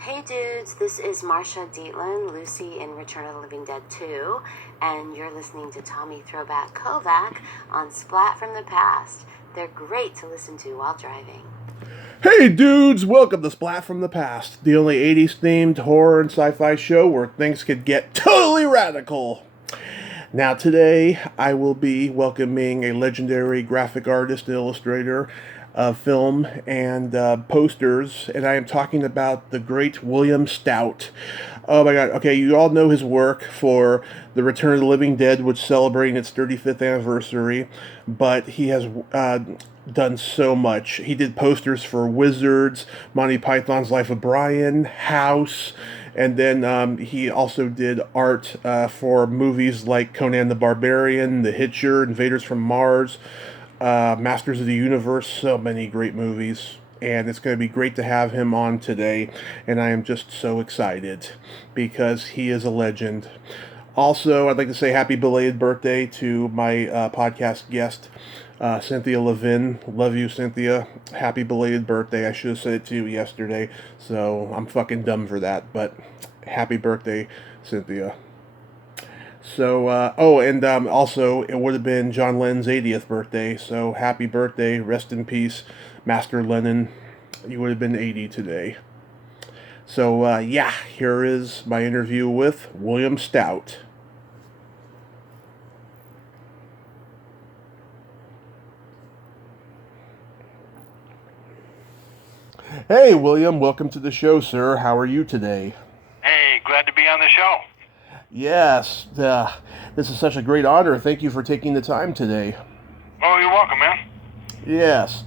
Hey dudes, this is Marsha Dietland, Lucy in Return of the Living Dead 2, and you're listening to Tommy Throwback Kovac on Splat from the Past. They're great to listen to while driving. Hey dudes, welcome to Splat from the Past, the only 80s themed horror and sci-fi show where things could get totally radical. Now today I will be welcoming a legendary graphic artist and illustrator of film and posters, and I am talking about the great William Stout. Oh my god, okay, you all know his work for The Return of the Living Dead, which is celebrating its 35th anniversary, but he has done so much. He did posters for Wizards, Monty Python's Life of Brian, House, and then he also did art for movies like Conan the Barbarian, The Hitcher, Invaders from Mars, Masters of the Universe, so many great movies. And it's going to be great to have him on today. And I am just so excited because he is a legend. Also, I'd like to say happy belated birthday to my podcast guest, Cynthia Levin. Love you, Cynthia. Happy belated birthday. I should have said it to you yesterday, so I'm fucking dumb for that. But happy birthday, Cynthia. So, also, it would have been John Lennon's 80th birthday, so happy birthday, rest in peace, Master Lennon. You would have been 80 today. So, here is my interview with William Stout. Hey, William, welcome to the show, sir. How are you today? Hey, glad to be on the show. Yes, this is such a great honor. Thank you for taking the time today. Oh, you're welcome, man. Yes.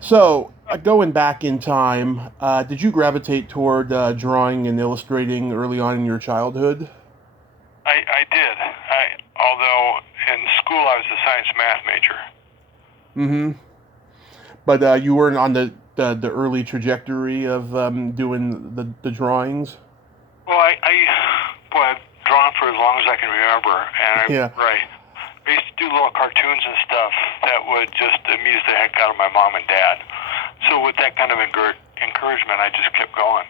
So, going back in time, did you gravitate toward drawing and illustrating early on in your childhood? I did. Although in school I was a science math major. Mm-hmm. But you weren't on the early trajectory of doing the drawings? Well, I've drawn for as long as I can remember, and Yeah. I used to do little cartoons and stuff that would just amuse the heck out of my mom and dad. So with that kind of encouragement, I just kept going.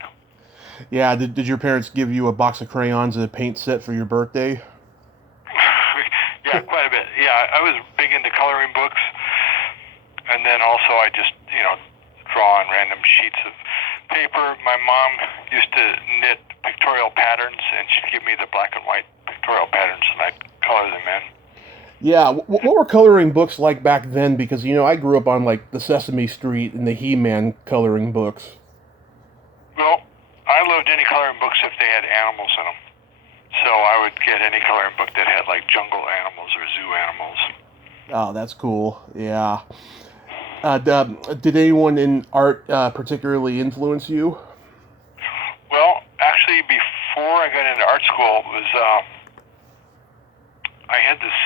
Yeah, did your parents give you a box of crayons and a paint set for your birthday? Yeah, quite a bit. Yeah, I was big into coloring books, and then also I just, draw on random sheets of paper. My mom used to knit pictorial patterns, and she'd give me the black and white pictorial patterns, and I'd color them in. Yeah, what were coloring books like back then? Because, I grew up on, like, the Sesame Street and the He-Man coloring books. Well, I loved any coloring books if they had animals in them. So I would get any coloring book that had, like, jungle animals or zoo animals. Oh, that's cool. Yeah. Did anyone in art particularly influence you? Well, actually, before I got into art school, it was I had this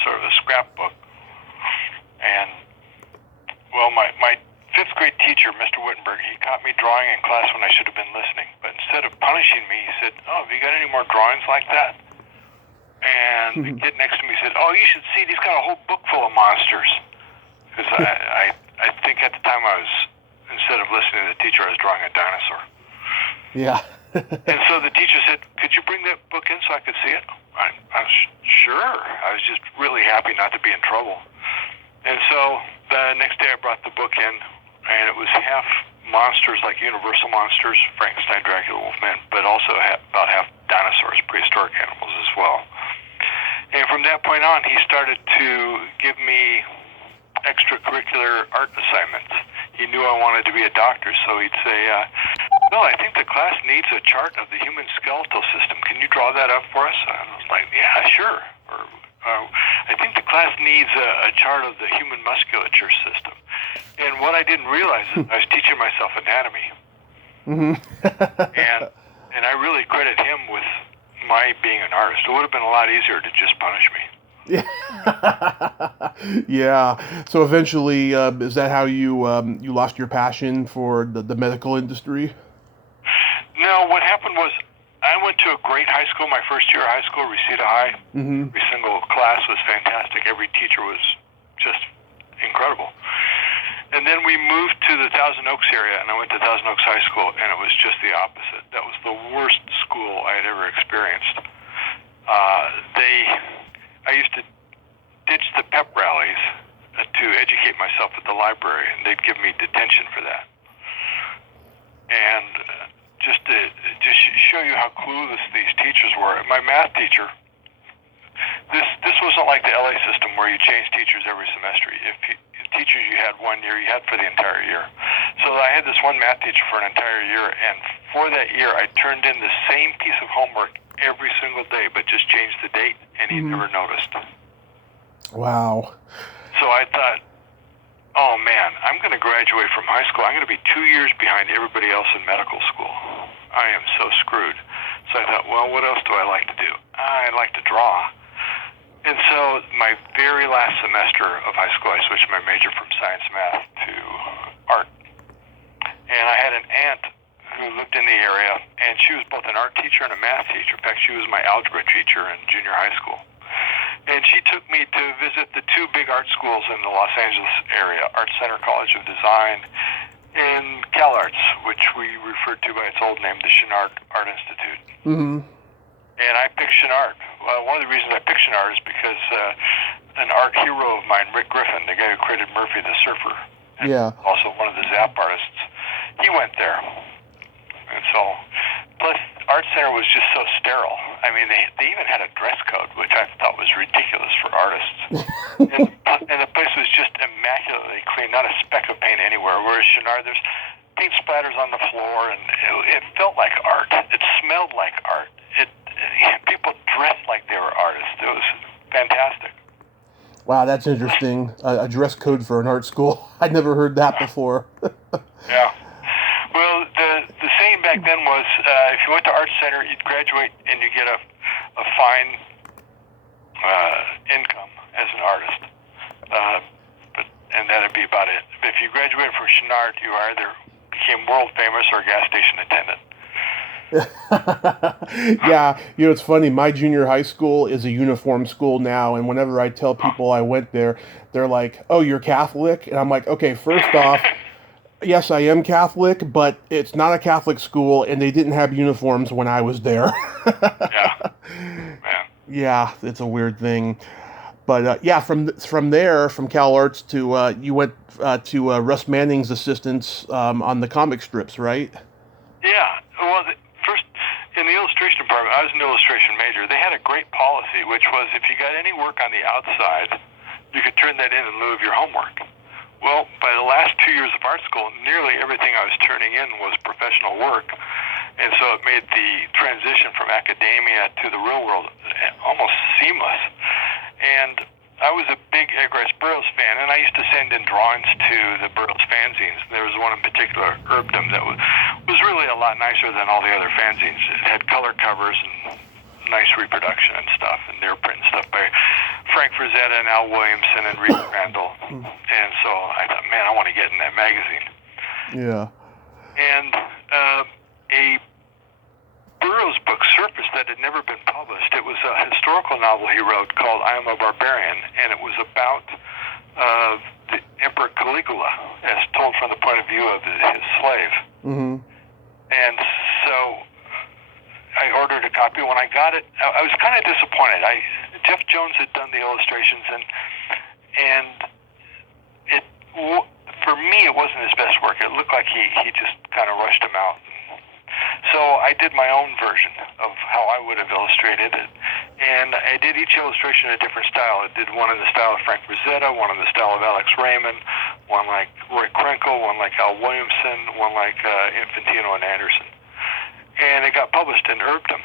sort of a scrapbook, and my fifth grade teacher, Mr. Wittenberg, he caught me drawing in class when I should have been listening. But instead of punishing me, he said, "Oh, have you got any more drawings like that?" And the kid next to me said, "Oh, you should see. He's got a whole book full of monsters." Because I think at the time instead of listening to the teacher, I was drawing a dinosaur. Yeah. And so the teacher said, "Could you bring that book in so I could see it?" I was sure. I was just really happy not to be in trouble. And so the next day I brought the book in, and it was half monsters like Universal monsters, Frankenstein, Dracula, Wolfman, but also about half dinosaurs, prehistoric animals as well. And from that point on, he started to give me extracurricular art assignments. He knew I wanted to be a doctor, so he'd say, "Well, I think the class needs a chart of the human skeletal system. Can you draw that up for us?" And I was like, "Yeah, sure." Or, "I think the class needs a chart of the human musculature system." And what I didn't realize is I was teaching myself anatomy. Mm-hmm. and I really credit him with my being an artist. It would have been a lot easier to just punish me. Yeah. So eventually, is that how you lost your passion for the medical industry? No, what happened was I went to a great high school, my first year of high school, Reseda High. Mm-hmm. Every single class was fantastic. Every teacher was just incredible. And then we moved to the Thousand Oaks area, and I went to Thousand Oaks High School, and it was just the opposite. That was the worst school I had ever experienced. I used to ditch the pep rallies to educate myself at the library, and they'd give me detention for that. And just to show you how clueless these teachers were, my math teacher, this wasn't like the LA system where you change teachers every semester. If teachers you had 1 year, you had for the entire year. So I had this one math teacher for an entire year, and for that year, I turned in the same piece of homework every single day, but just changed the date, and he never noticed. Wow. So I thought, oh man, I'm going to graduate from high school. I'm going to be 2 years behind everybody else in medical school. I am so screwed. So I thought, well, what else do I like to do? I like to draw. And so my very last semester of high school, I switched my major from science math to art. And I had an aunt who lived in the area, and she was both an art teacher and a math teacher. In fact, she was my algebra teacher in junior high school. And she took me to visit the two big art schools in the Los Angeles area, Art Center College of Design and CalArts, which we referred to by its old name, the Chenard Art Institute. Mm-hmm. And I picked Chenard. One of the reasons I picked Chenard is because an art hero of mine, Rick Griffin, the guy who created Murphy the Surfer, and also one of the Zap artists, he went there. And so, plus, Art Center was just so sterile. I mean, they even had a dress code, which I thought was ridiculous for artists. and the place was just immaculately clean, not a speck of paint anywhere. Whereas Chenard, there's paint splatters on the floor, and it felt like art. It smelled like art. People dressed like they were artists. It was fantastic. Wow, that's interesting. A dress code for an art school. I'd never heard that before. Yeah. Well, the saying back then was, if you went to Art Center, you'd graduate and you get a fine income as an artist. And that'd be about it. If you graduated from Chenard, you either became world famous or a gas station attendant. Yeah, it's funny. My junior high school is a uniform school now, and whenever I tell people I went there, they're like, "Oh, you're Catholic?" And I'm like, "Okay, first off, yes, I am Catholic, but it's not a Catholic school, and they didn't have uniforms when I was there." Yeah, it's a weird thing. But from there, from CalArts to you went to Russ Manning's assistants on the comic strips, right? Yeah. Well, first in the illustration department, I was an illustration major. They had a great policy, which was if you got any work on the outside, you could turn that in lieu of your homework. Well, by the last 2 years of art school, nearly everything I was turning in was professional work. And so it made the transition from academia to the real world almost seamless. And I was a big Edgar Rice Burroughs fan, and I used to send in drawings to the Burroughs fanzines. There was one in particular, Herbdom, that was really a lot nicer than all the other fanzines. It had color covers and nice reproduction and stuff, and they were printing stuff by Frank Frazetta and Al Williamson and Reed Randall. And so I thought, man, I want to get in that magazine. Yeah. And a Burroughs book surfaced that had never been published. It was a historical novel he wrote called I Am a Barbarian, and it was about the Emperor Caligula, as told from the point of view of his slave. Mm-hmm. And so I ordered a copy. When I got it, I was kind of disappointed. Jeff Jones had done the illustrations, and it for me it wasn't his best work. It looked like he just kind of rushed them out. So I did my own version of how I would have illustrated it, and I did each illustration in a different style. I did one in the style of Frank Frazetta, one in the style of Alex Raymond, one like Roy Krenkel, one like Al Williamson, one like Infantino and Anderson. And it got published in Herbdom,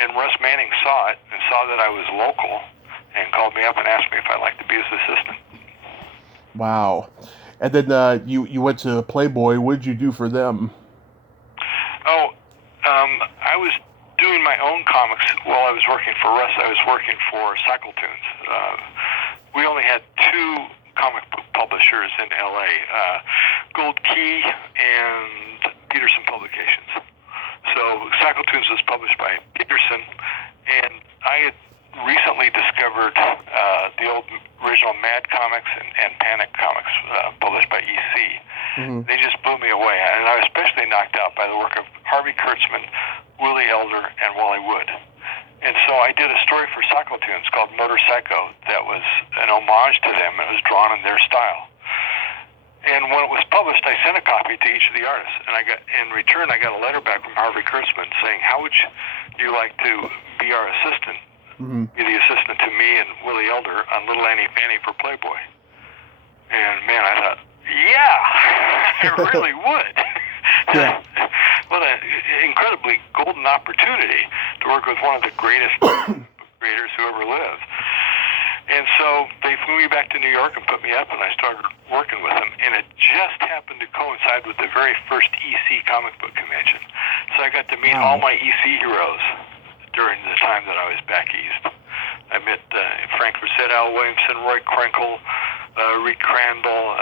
and Russ Manning saw it and saw that I was local and called me up and asked me if I'd like to be his assistant. Wow. And then you went to Playboy. What did you do for them? I was doing my own comics while I was working for Russ. I was working for Cycletoons. We only had two comic book publishers in L.A., Gold Key and Peterson Publications. So Cycletoons was published by Peterson, and I had recently discovered the old original Mad comics and Panic comics published by EC. Mm-hmm. They just blew me away, and I was especially knocked out by the work of Harvey Kurtzman, Willie Elder, and Wally Wood. And so I did a story for Cyclotunes called Motor Psycho that was an homage to them. It was drawn in their style. And when it was published, I sent a copy to each of the artists. And in return, I got a letter back from Harvey Kurtzman saying, how would you like to be our assistant? Mm-hmm. Be the assistant to me and Willie Elder on Little Annie Fanny for Playboy. And man, I thought, yeah, I really would. Yeah. What an incredibly golden opportunity to work with one of the greatest creators who ever lived. And so they flew me back to New York and put me up, and I started working with them. And it just happened to coincide with the very first EC comic book convention. So I got to meet all my EC heroes during the time that I was back east. I met Frank Rosette, Al Williamson, Roy Krenkel, Reed Crandall,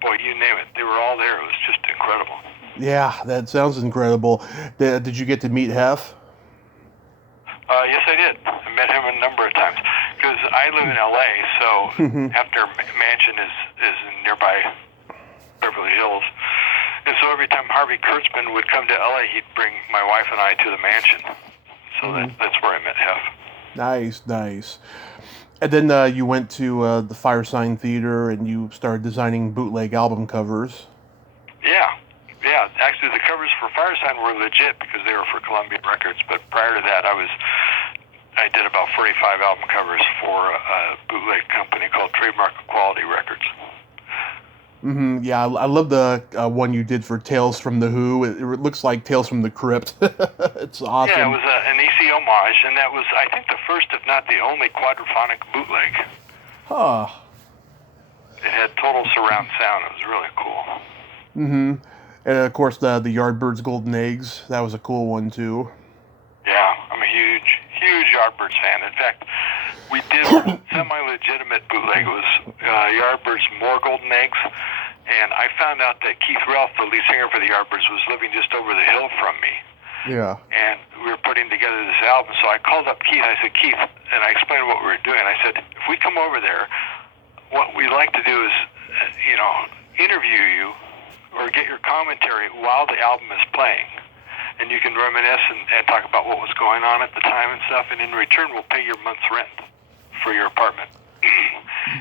boy, you name it. They were all there. It was just incredible. Yeah, that sounds incredible. Did you get to meet Hef? Yes, I did. I met him a number of times because I live in L.A., so after Mansion is in nearby Beverly Hills. And so every time Harvey Kurtzman would come to L.A., he'd bring my wife and I to the Mansion. So that's where I met Hef. Nice. And then you went to the Firesign Theater and you started designing bootleg album covers. Yeah. Actually, the covers for Firesign were legit because they were for Columbia Records. But prior to that, I did about 45 album covers for a bootleg company called Trademark Quality Records. Mm-hmm. Yeah, I love the one you did for Tales from the Who. It looks like Tales from the Crypt. It's awesome. Yeah, it was an EC homage, and that was, I think, the first, if not the only, quadraphonic bootleg. Huh. It had total surround sound. It was really cool. Mm-hmm. And, of course, the Yardbirds Golden Eggs. That was a cool one, too. Yeah, I'm a huge Yardbirds fan. In fact, we did a semi-legitimate bootleg. It was Yardbirds More Golden Eggs. And I found out that Keith Ralph, the lead singer for the Yardbirds, was living just over the hill from me. Yeah. And we were putting together this album. So I called up Keith. I said, Keith, and I explained what we were doing. I said, if we come over there, what we like to do is, interview you or get your commentary while the album is playing. And you can reminisce and talk about what was going on at the time and stuff. And in return, we'll pay your month's rent for your apartment.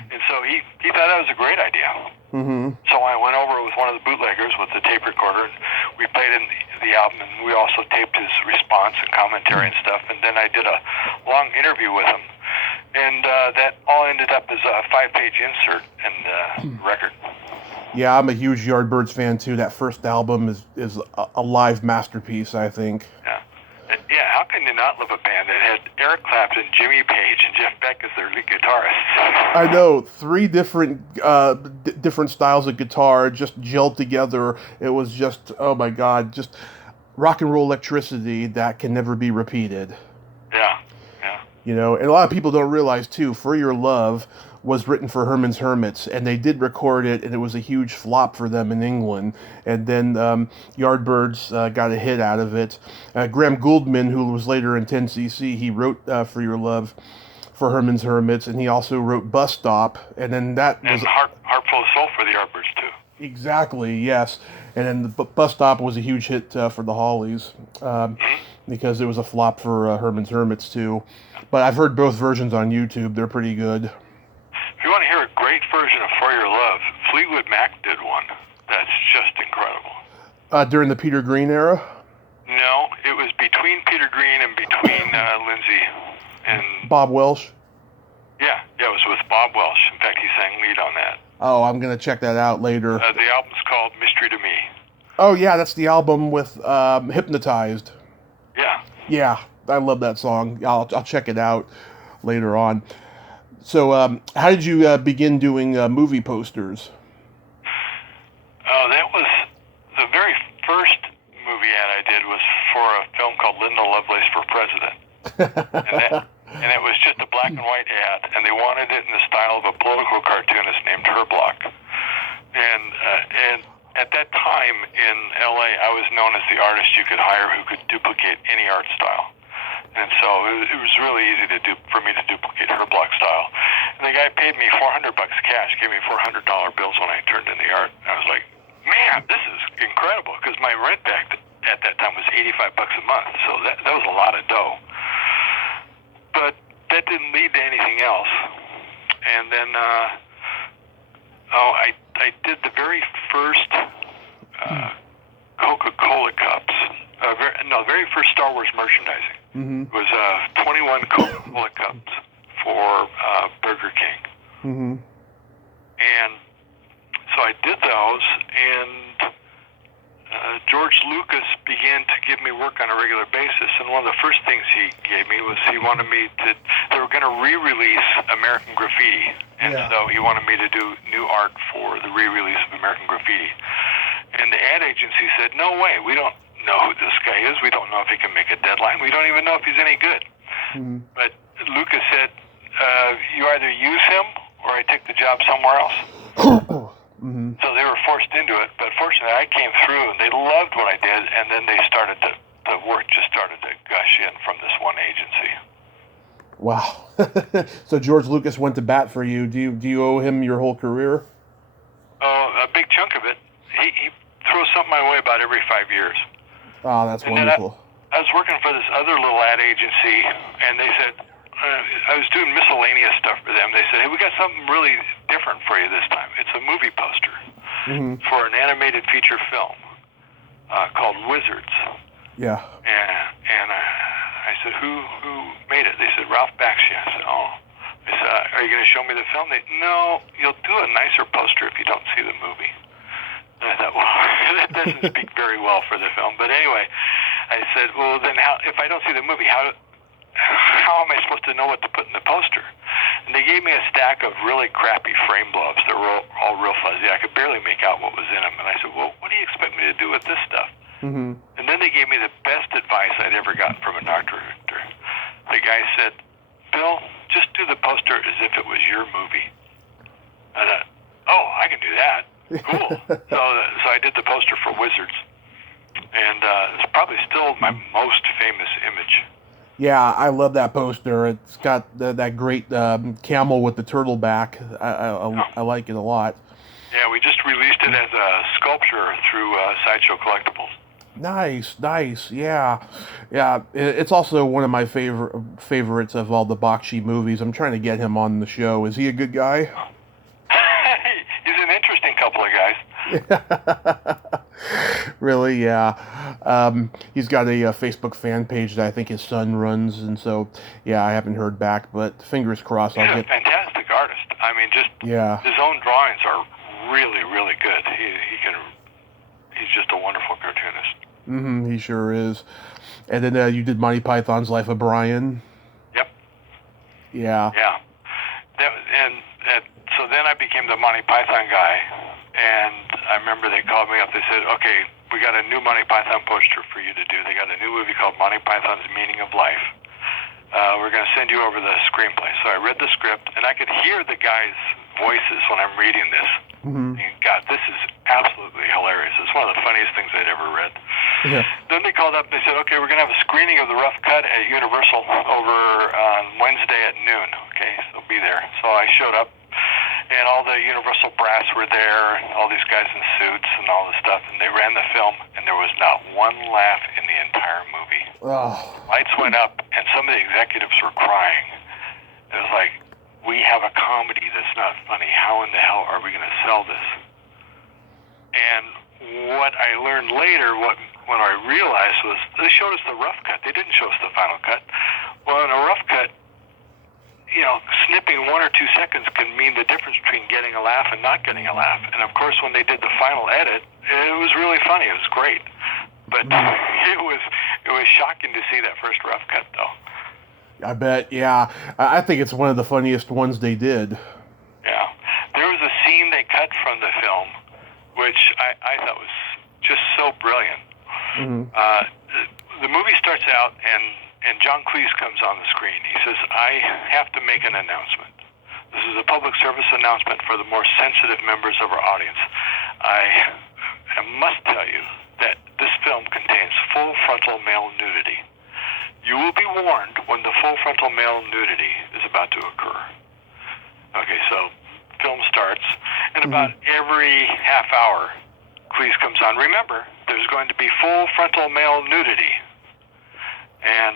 And so he thought that was a great idea. Mm-hmm. So I went over with one of the bootleggers with the tape recorder. And we played in the album, and we also taped his response and commentary and stuff. And then I did a long interview with him. And that all ended up as a 5-page insert in the record. Yeah, I'm a huge Yardbirds fan, too. That first album is a live masterpiece, I think. Yeah. Yeah, how can you not love a band that had Eric Clapton, Jimmy Page, and Jeff Beck as their lead guitarists? I know, 3 different styles of guitar just gelled together. It was just, oh my God, just rock and roll electricity that can never be repeated. Yeah. And a lot of people don't realize, too, For Your Love was written for Herman's Hermits, and they did record it, and it was a huge flop for them in England. And then Yardbirds got a hit out of it. Graham Gouldman, who was later in 10cc, he wrote For Your Love for Herman's Hermits, and he also wrote Bus Stop, and then that was... And Heartful of Soul for the Yardbirds, too. Exactly, yes. And then the Bus Stop was a huge hit for the Hollies, because it was a flop for Herman's Hermits, too. But I've heard both versions on YouTube. They're pretty good. If you want to hear a great version of For Your Love, Fleetwood Mac did one. That's just incredible. During the Peter Green era? No, it was between Peter Green and between Lindsay and... Bob Welsh? Yeah, it was with Bob Welsh. In fact, he sang lead on that. Oh, I'm going to check that out later. The album's called Mystery to Me. Oh, yeah, that's the album with Hypnotized. Yeah. Yeah, I love that song. I'll check it out later on. So, how did you begin doing movie posters? That was the very first movie ad I did was for a film called Linda Lovelace for President. and it was just a black and white ad, and they wanted it in the style of a political cartoonist named Herblock. And at that time in L.A., I was known as the artist you could hire who could duplicate any art style. And so it was really easy for me to duplicate her block style. And the guy paid me $400 cash, gave me $400 bills when I turned in the art. And I was like, man, this is incredible, because my rent back at that time was $85 a month, so that was a lot of dough. But that didn't lead to anything else. And then, I did the very first Coca-Cola cups. The very first Star Wars merchandising. Mm-hmm. It was 21 Coca-Cola cups for Burger King. Mm-hmm. And so I did those, and George Lucas began to give me work on a regular basis, and one of the first things he gave me was they were going to re-release American Graffiti, and so he wanted me to do new art for the re-release of American Graffiti. And the ad agency said, no way, we don't know who this guy is, we don't know if he can make a deadline, we don't even know if he's any good. Mm-hmm. But Lucas said, you either use him or I take the job somewhere else. Mm-hmm. So they were forced into it, but fortunately I came through and they loved what I did, and then the work just started to gush in from this one agency. Wow. So George Lucas went to bat for you. Do you owe him your whole career? Oh, a big chunk of it. He throws something my way about every 5 years. Oh, that's And wonderful. I was working for this other little ad agency, and they said, I was doing miscellaneous stuff for them. They said, hey, we got something really different for you this time. It's a movie poster for an animated feature film called Wizards. Yeah. And I said, who made it? They said, Ralph Bakshi. I said, oh. I said, are you going to show me the film? No, you'll do a nicer poster if you don't see the movie. And I thought, well, that doesn't speak very well for the film. But anyway, I said, well, then if I don't see the movie, how am I supposed to know what to put in the poster? And they gave me a stack of really crappy frame blowups that were all real fuzzy. I could barely make out what was in them. And I said, well, what do you expect me to do with this stuff? Mm-hmm. And then they gave me the best advice I'd ever gotten from an art director. The guy said, Bill, just do the poster as if it was your movie. I thought, oh, I can do that. Cool. So I did the poster for Wizards. And it's probably still my most famous image. Yeah, I love that poster. It's got that great camel with the turtle back. I like it a lot. Yeah, we just released it as a sculpture through Sideshow Collectibles. Nice. Yeah. It's also one of my favorites of all the Bakshi movies. I'm trying to get him on the show. Is he a good guy? He's an interesting couple of guys. Really, yeah. He's got a Facebook fan page that I think his son runs, and so yeah, I haven't heard back, but fingers crossed. He's a fantastic artist. I mean, his own drawings are really, really good. He's just a wonderful cartoonist. Mm-hmm, he sure is. And then you did Monty Python's Life of Brian. Yep. Yeah. Yeah. So then I became the Monty Python guy, and I remember they called me up. They said, okay, we got a new Monty Python poster for you to do. They got a new movie called Monty Python's Meaning of Life. We're going to send you over the screenplay. So I read the script, and I could hear the guys' voices when I'm reading this. Mm-hmm. And God, this is absolutely hilarious. It's one of the funniest things I'd ever read. Yeah. Then they called up and they said, okay, we're going to have a screening of the rough cut at Universal over on Wednesday at noon. Okay, so be there. So I showed up, and all the Universal brass were there, and all these guys in suits and all this stuff, and they ran the film, and there was not one laugh in the entire movie. Oh. Lights went up, and some of the executives were crying. It was like, we have a comedy that's not funny. How in the hell are we going to sell this? And what I learned later, when I realized, was they showed us the rough cut. They didn't show us the final cut. Well, in a rough cut, snipping 1 or 2 seconds can mean the difference between getting a laugh and not getting a laugh. And of course, when they did the final edit, it was really funny. It was great. But it was shocking to see that first rough cut, though. I bet, yeah. I think it's one of the funniest ones they did. Yeah. There was a scene they cut from the film, which I thought was just so brilliant. Mm-hmm. The movie starts out, and John Cleese comes on the screen. He says, I have to make an announcement. This is a public service announcement for the more sensitive members of our audience. I must tell you that this film contains full frontal male nudity. You will be warned when the full frontal male nudity is about to occur. Okay, so film starts, and about every half hour, Cleese comes on. Remember, there's going to be full frontal male nudity. And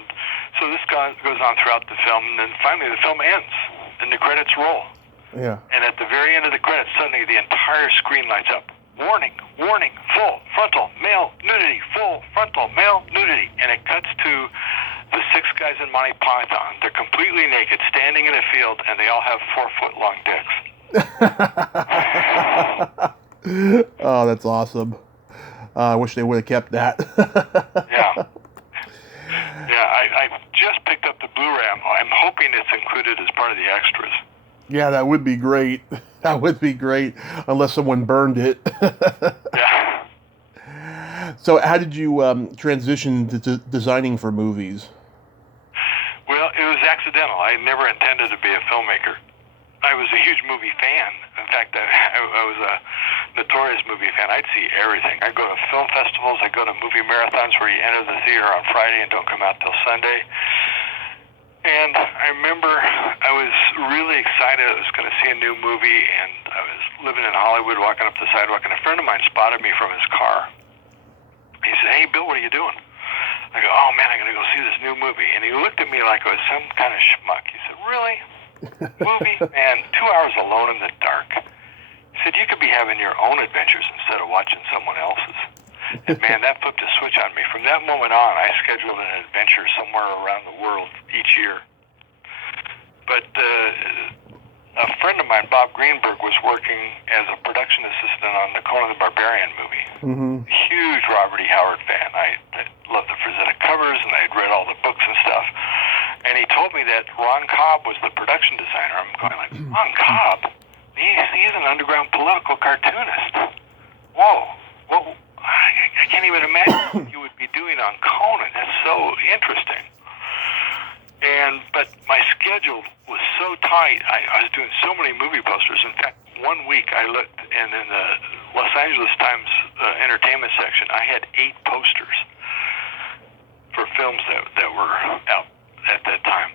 so this goes on throughout the film, and then finally the film ends, and the credits roll. Yeah. And at the very end of the credits, suddenly the entire screen lights up. Warning, warning, full frontal male nudity, full frontal male nudity. And it cuts to the 6 guys in Monty Python. They're completely naked, standing in a field, and they all have 4-foot-long dicks. Oh, that's awesome. I wish they would have kept that. Yeah. Yeah, I just picked up the Blu-ray. I'm hoping it's included as part of the extras. Yeah, that would be great. That would be great, unless someone burned it. Yeah. So how did you transition to designing for movies? Well, it was accidental. I never intended to be a filmmaker. I was a huge movie fan. In fact, I was a notorious movie fan. I'd see everything. I'd go to film festivals. I'd go to movie marathons where you enter the theater on Friday and don't come out till Sunday. And I remember I was really excited. I was going to see a new movie, and I was living in Hollywood, walking up the sidewalk, and a friend of mine spotted me from his car. He said, "Hey, Bill, what are you doing?" I go, "Oh, man, I'm going to go see this new movie." And he looked at me like I was some kind of schmuck. He said, "Really? Movie? Man, 2 hours alone in the dark." He said, "You could be having your own adventures instead of watching someone else's." And, man, that flipped a switch on me. From that moment on, I scheduled an adventure somewhere around the world each year. But a friend of mine, Bob Greenberg, was working as a production assistant on the Conan the Barbarian movie. Mm-hmm. Huge Robert E. Howard fan. I loved the Frazetta covers, and I had read all the books and stuff. And he told me that Ron Cobb was the production designer. I'm going like, Ron Cobb? He's an underground political cartoonist. Whoa. Well, I can't even imagine what he would be doing on Conan. That's so interesting. But my schedule was so tight. I was doing so many movie posters. In fact, one week I looked, and in the Los Angeles Times entertainment section, I had 8 posters for films that were out at that time.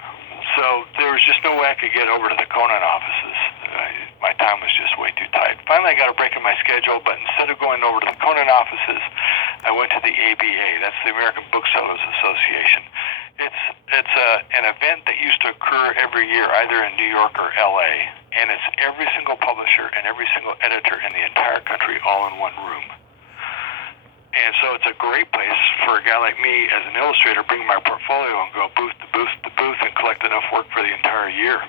So there was just no way I could get over to the Conan offices. My time was just way too tight. Finally, I got a break in my schedule, but instead of going over to the Conan offices, I went to the ABA. That's the American Booksellers Association. It's an event that used to occur every year, either in New York or LA, and it's every single publisher and every single editor in the entire country all in one room. And so it's a great place for a guy like me as an illustrator, bring my portfolio and go booth to booth to booth and collect enough work for the entire year.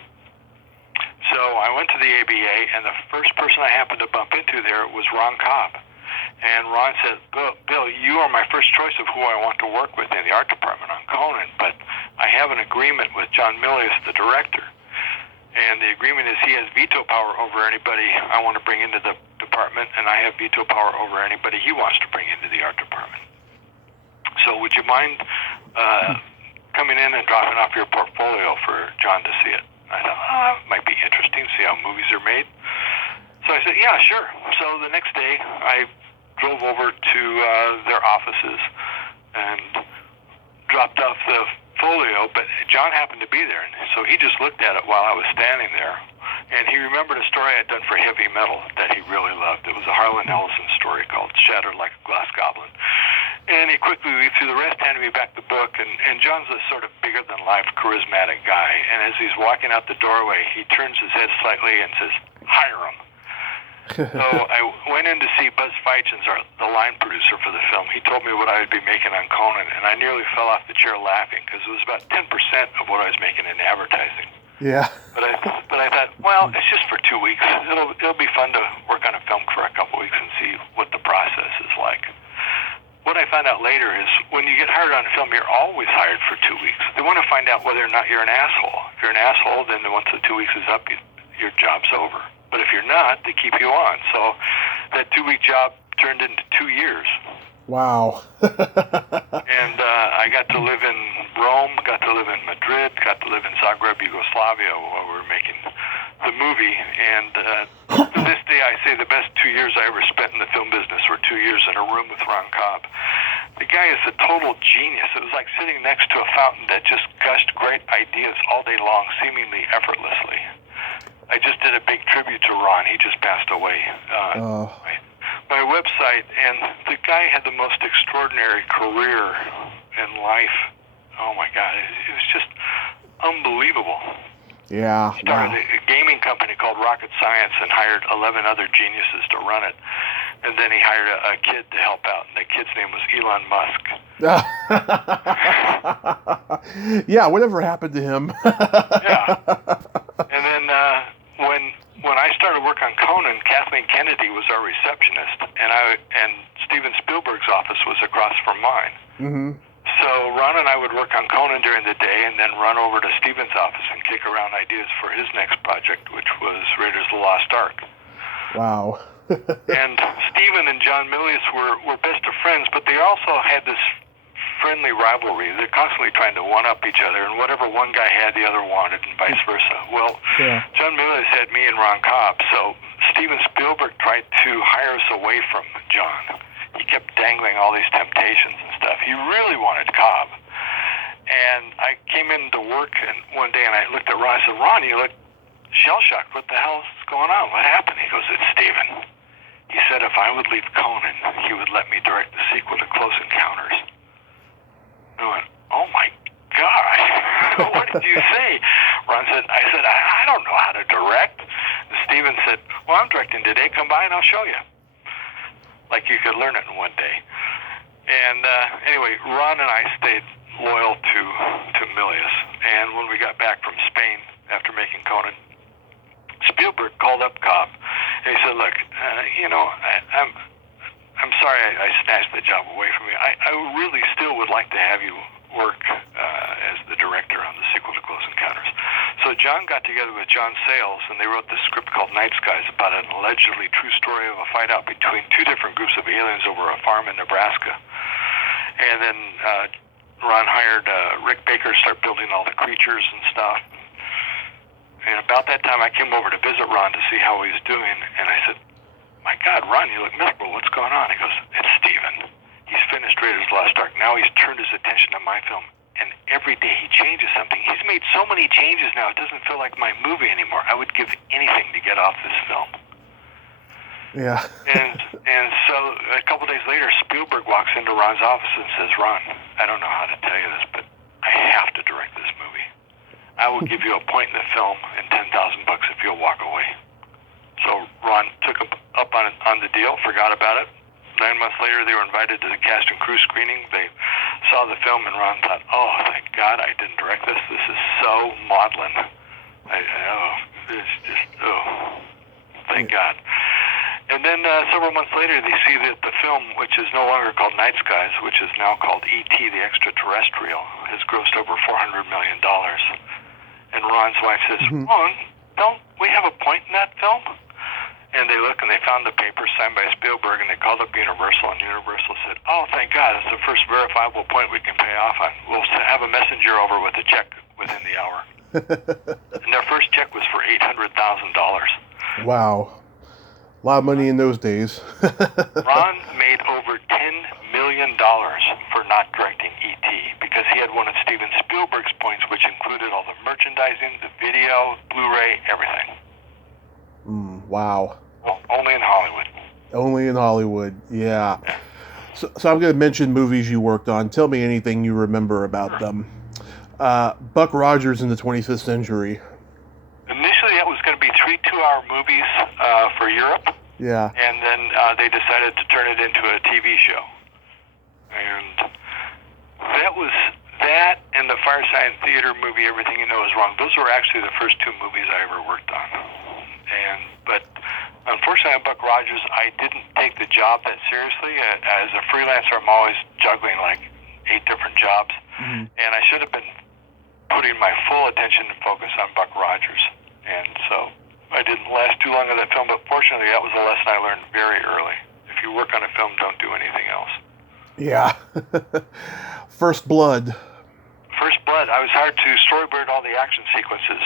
So I went to the ABA, and the first person I happened to bump into there was Ron Cobb. And Ron said, Bill, you are my first choice of who I want to work with in the art department on Conan, but I have an agreement with John Milius, the director. And the agreement is he has veto power over anybody I want to bring into the department, and I have veto power over anybody he wants to bring into the art department. So would you mind coming in and dropping off your portfolio for John to see it? I thought, it might be interesting to see how movies are made. So I said, yeah, sure. So the next day, I drove over to their offices and dropped off the folio, but John happened to be there, and so he just looked at it while I was standing there, and he remembered a story I'd done for Heavy Metal that he really loved. It was a Harlan Ellison story called Shattered Like a Glass Goblin, and he quickly read through the rest, handed me back the book, and John's a sort of bigger-than-life, charismatic guy, and as he's walking out the doorway, he turns his head slightly and says, "Hire him." So I went in to see Buzz Feichens, the line producer for the film. He told me what I would be making on Conan, and I nearly fell off the chair laughing because it was about 10% of what I was making in advertising. Yeah. But I thought, well, it's just for 2 weeks. It'll be fun to work on a film for a couple weeks and see what the process is like. What I found out later is when you get hired on a film, you're always hired for 2 weeks. They want to find out whether or not you're an asshole. If you're an asshole, then once the 2 weeks is up, your job's over. But if you're not, they keep you on. So that 2-week job turned into 2 years. Wow. And I got to live in Rome, got to live in Madrid, got to live in Zagreb, Yugoslavia while we were making the movie. And to this day, I say the best 2 years I ever spent in the film business were 2 years in a room with Ron Cobb. The guy is a total genius. It was like sitting next to a fountain that just gushed great ideas all day long, seemingly effortlessly. I just did a big tribute to Ron. He just passed away. My website, and the guy had the most extraordinary career in life. Oh my God, it was just unbelievable. Yeah. He started a gaming company called Rocket Science and hired 11 other geniuses to run it. And then he hired a kid to help out, and the kid's name was Elon Musk. Yeah, whatever happened to him? Yeah. And then when I started work on Conan, Kathleen Kennedy was our receptionist, and Steven Spielberg's office was across from mine. Mm-hmm. So Ron and I would work on Conan during the day and then run over to Steven's office and kick around ideas for his next project, which was Raiders of the Lost Ark. Wow. And Steven and John Milius were best of friends, but they also had this friendly rivalry. They're constantly trying to one-up each other, and whatever one guy had, the other wanted, and vice versa. Well, John Milius had me and Ron Cobb, so Steven Spielberg tried to hire us away from John. He kept dangling all these temptations and stuff. He really wanted Cobb. And I came into work one day and I looked at Ron. I said, Ron, you look shell-shocked. What the hell's going on? What happened? He goes, it's Steven. He said if I would leave Conan, he would let me direct the sequel to Close Encounters. I went, oh my gosh. What did you say? Ron said, I don't know how to direct. And Steven said, well, I'm directing today. Come by and I'll show you. Like you could learn it in one day. And anyway, Ron and I stayed loyal to Milius. And when we got back from Spain after making Conan, Spielberg called up Cobb. And he said, look, I'm sorry I snatched the job away from you. I really still would like to have you work as the director on the sequel to Close Encounters. So John got together with John Sayles, and they wrote this script called Night Skies about an allegedly true story of a fight out between two different groups of aliens over a farm in Nebraska. And then Ron hired Rick Baker to start building all the creatures and stuff. And about that time, I came over to visit Ron to see how he was doing, and I said, my God, Ron, you look miserable. What's going on? He goes, it's Steven. He's finished Raiders of the Lost Ark. Now he's turned his attention to my film. And every day he changes something. He's made so many changes now, it doesn't feel like my movie anymore. I would give anything to get off this film. Yeah. and so a couple days later, Spielberg walks into Ron's office and says, Ron, I don't know how to tell you this, but I have to direct this movie. I will give you a point in the film and $10,000 if you'll walk away. So Ron took him up on the deal, forgot about it. 9 months later, they were invited to the cast and crew screening. They saw the film, and Ron thought, oh, thank God I didn't direct this. This is so maudlin. Thank God. And then several months later, they see that the film, which is no longer called Night Skies, which is now called E.T. the Extraterrestrial, has grossed over $400 million. And Ron's wife says, Ron, don't we have a point in that film? And they look and they found the paper signed by Spielberg, and they called up Universal, and Universal said, oh, thank God, it's the first verifiable point we can pay off on. We'll have a messenger over with a check within the hour. And their first check was for $800,000. Wow. A lot of money in those days. Ron made over $10 million for not directing E.T. because he had one of Steven Spielberg's points, which included all the merchandising, the video, Blu-ray, everything. Wow. Well, only in Hollywood. Only in Hollywood, yeah. So I'm going to mention movies you worked on. Tell me anything you remember about them. Buck Rogers in the 25th Century. Initially, that was going to be 3 2-hour movies for Europe. Yeah. And then they decided to turn it into a TV show. And that and the Fireside Theater movie, Everything You Know Is Wrong, those were actually the first 2 movies I ever worked on. But unfortunately, on Buck Rogers, I didn't take the job that seriously. As a freelancer, I'm always juggling like 8 different jobs. And I should have been putting my full attention and focus on Buck Rogers. And so I didn't last too long on that film, but fortunately, that was a lesson I learned very early. If you work on a film, don't do anything else. Yeah. First Blood. First Blood. I was hired to storyboard all the action sequences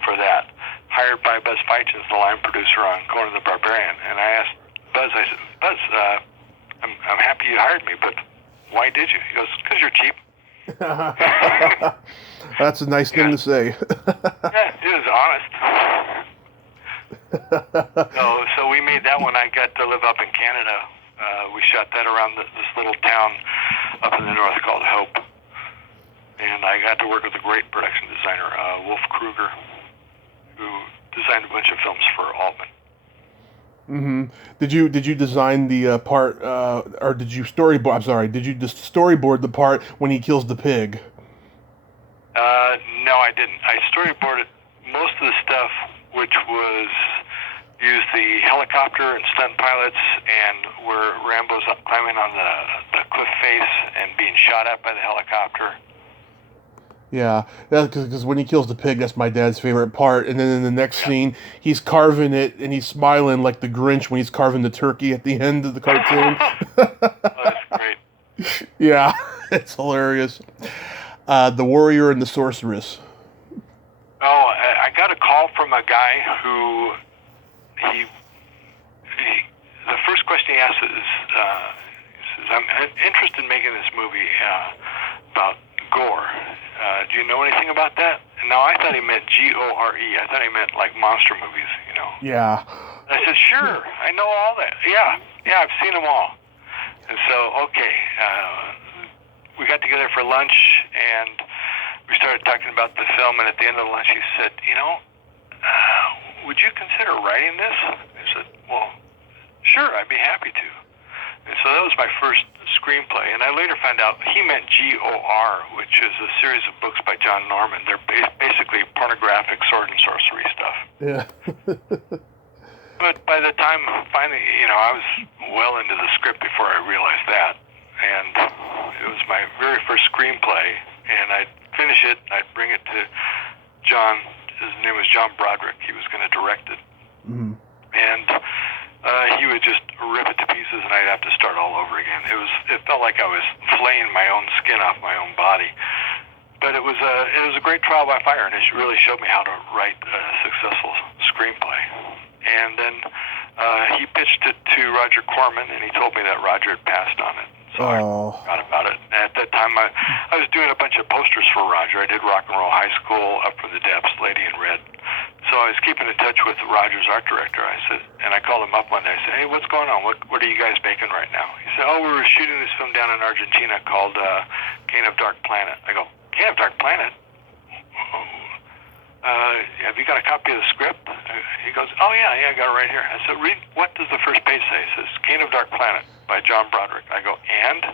for that. Hired by Buzz Feitgens, the line producer on Conan the Barbarian. And I asked Buzz, I said, Buzz, I'm happy you hired me, but why did you? He goes, because you're cheap. That's a nice thing to say. Yeah, he was honest. So we made that one. I got to live up in Canada. We shot that around this little town up in the north called Hope. And I got to work with a great production designer, Wolf Kruger, who designed a bunch of films for Altman. Mm-hmm. Did you design the part, or did you storyboard? I'm sorry. Did you just storyboard the part when he kills the pig? No, I didn't. I storyboarded most of the stuff, which was use the helicopter and stunt pilots, and where Rambo's up climbing on the cliff face and being shot at by the helicopter. Yeah, because when he kills the pig, that's my dad's favorite part. And then in the next scene, he's carving it, and he's smiling like the Grinch when he's carving the turkey at the end of the cartoon. Oh, that's great. Yeah, it's hilarious. The Warrior and the Sorceress. Oh, I got a call from a guy who the first question he asked is, he says, I'm interested in making this movie about gore. Do you know anything about that? And now I thought he meant Gore. I thought he meant like monster movies, you know. Yeah. I said, sure, I know all that. Yeah, I've seen them all. And so, okay, we got together for lunch, and we started talking about the film, and at the end of the lunch, he said, would you consider writing this? I said, well, sure, I'd be happy to. And so that was my first screenplay, and I later found out he meant GOR, which is a series of books by John Norman. They're basically pornographic sword and sorcery stuff. Yeah. But by the time, finally, I was well into the script before I realized that. And it was my very first screenplay, and I'd finish it, I'd bring it to John. His name was John Broderick. He was going to direct it. Mm-hmm. And he would just rip it to pieces, and I'd have to start all over again. It felt like I was flaying my own skin off my own body. But it was a great trial by fire, and it really showed me how to write a successful screenplay. And then he pitched it to Roger Corman, and he told me that Roger had passed on it. So I forgot about it. And at that time, I was doing a bunch of posters for Roger. I did Rock and Roll High School, Up for the Depths, Lady in Red. So I was keeping in touch with Roger's art director. I called him up one day. I said, hey, what's going on? What are you guys making right now? He said, we were shooting this film down in Argentina called Kane of Dark Planet. I go, Kane of Dark Planet? Have you got a copy of the script? He goes, oh, yeah, I got it right here. I said, read, what does the first page say? It says, Kane of Dark Planet by John Broderick. I go, and?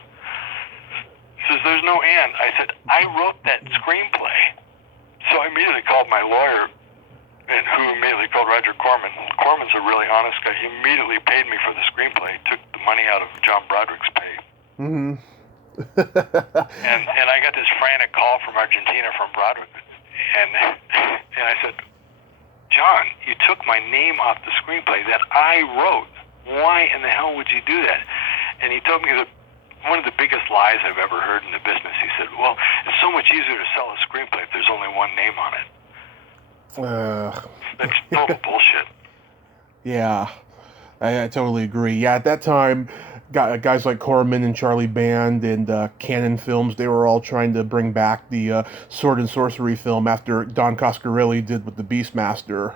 He says, there's no and. I said, I wrote that screenplay. So I immediately called my lawyer, and who immediately called Roger Corman. Corman's a really honest guy. He immediately paid me for the screenplay. He took the money out of John Broderick's pay. Mm-hmm. and I got this frantic call from Argentina from Broderick. And I said, John, you took my name off the screenplay that I wrote. Why in the hell would you do that? And he told me that one of the biggest lies I've ever heard in the business. He said, well, it's so much easier to sell a screenplay if there's only one name on it. That's total bullshit. Yeah, I totally agree. Yeah, at that time, guys like Corman and Charlie Band and Cannon Films, they were all trying to bring back the sword and sorcery film after Don Coscarelli did with the Beastmaster.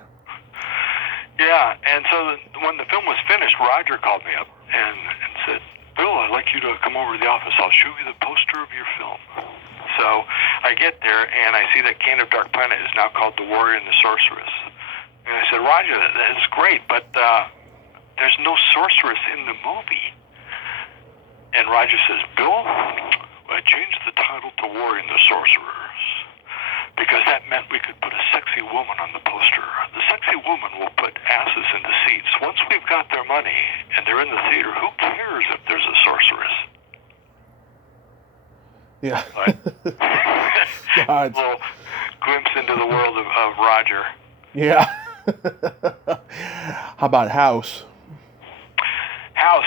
Yeah, and so when the film was finished, Roger called me up and said, Bill, I'd like you to come over to the office. I'll show you the poster of your film. So I get there, and I see that Kane of Dark Planet is now called The Warrior and the Sorceress. And I said, Roger, that's great, but there's no sorceress in the movie. And Roger says, Bill, I changed the title to Warrior and the Sorcerers because that meant we could put a sexy woman on the poster. The sexy woman will put asses in the seats. Once we've got their money and they're in the theater, who cares if there's a sorceress? Yeah. A little glimpse into the world of Roger. Yeah. How about House? House,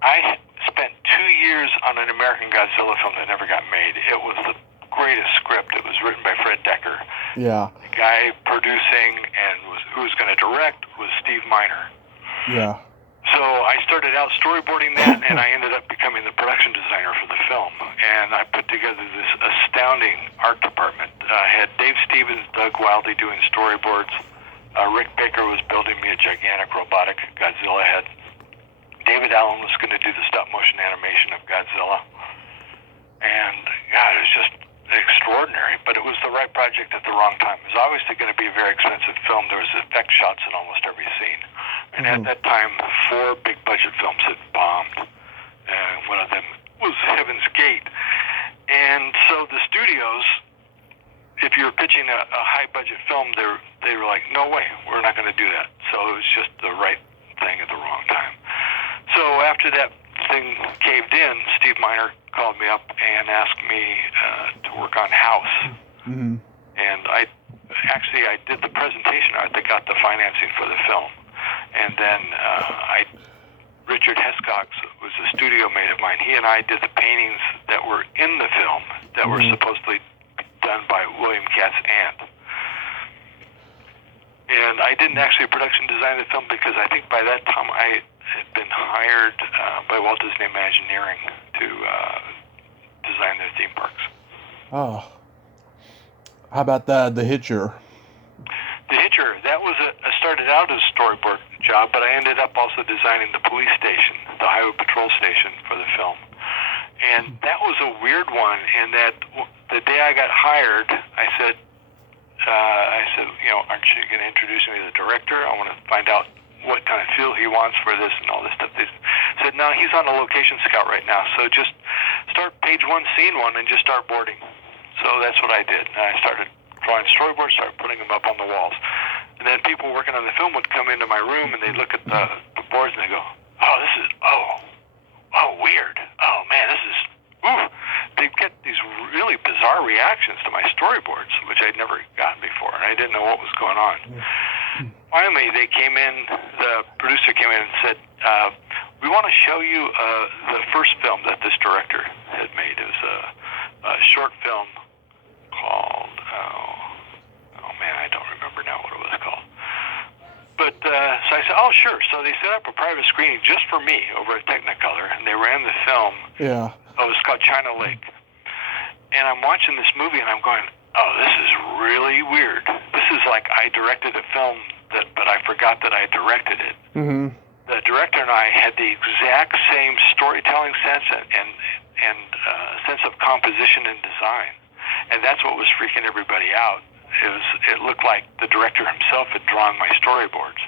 I spent 2 years on an American Godzilla film that never got made. It was the greatest script. It was written by Fred Decker. Yeah. The guy producing and who was going to direct was Steve Miner. Yeah. So I started out storyboarding that, and I ended up becoming the production designer for the film. And I put together this astounding art department. I had Dave Stevens, Doug Wildey doing storyboards. Rick Baker was building me a gigantic robotic Godzilla head. David Allen was going to do the stop-motion animation of Godzilla. And, God, it was just extraordinary, but it was the right project at the wrong time. It was obviously going to be a very expensive film. There was effect shots in almost every scene. And at that time, 4 big-budget films had bombed. And one of them was Heaven's Gate. And so the studios, if you were pitching a high-budget film, they were like, no way, we're not going to do that. So it was just the right thing at the wrong time. So after that thing caved in, Steve Miner called me up and asked me to work on House. Mm-hmm. And I did the presentation. I got the financing for the film. And then Richard Hescox was a studio mate of mine. He and I did the paintings that were in the film that were supposedly done by William Katz's aunt. And I didn't actually production design the film because I think by that time I had been hired by Walt Disney Imagineering to design their theme parks. Oh. How about the Hitcher? The Hitcher, that was started out as a storyboard job, but I ended up also designing the police station, the highway patrol station for the film. And that was a weird one in that the day I got hired, I said, aren't you going to introduce me to the director? I want to find out what kind of feel he wants for this and all this stuff. They said, no, he's on a location scout right now, so just start page 1, scene 1, and just start boarding. So that's what I did. I started drawing storyboards, started putting them up on the walls. And then people working on the film would come into my room and they'd look at the boards and they'd go, weird. Oh, man, this is, ooh. They'd get these really bizarre reactions to my storyboards, which I'd never gotten before, and I didn't know what was going on. Finally, the producer came in and said, we want to show you the first film that this director had made. It was a short film called, I don't remember now what it was called. But so I said, oh, sure. So they set up a private screening just for me over at Technicolor, and they ran the film. Yeah. Oh, it was called China Lake. And I'm watching this movie, and I'm going, oh, this is really weird. This is like I directed a film, but I forgot that I directed it. Mm-hmm. The director and I had the exact same storytelling sense and sense of composition and design. And that's what was freaking everybody out. It looked like the director himself had drawn my storyboards.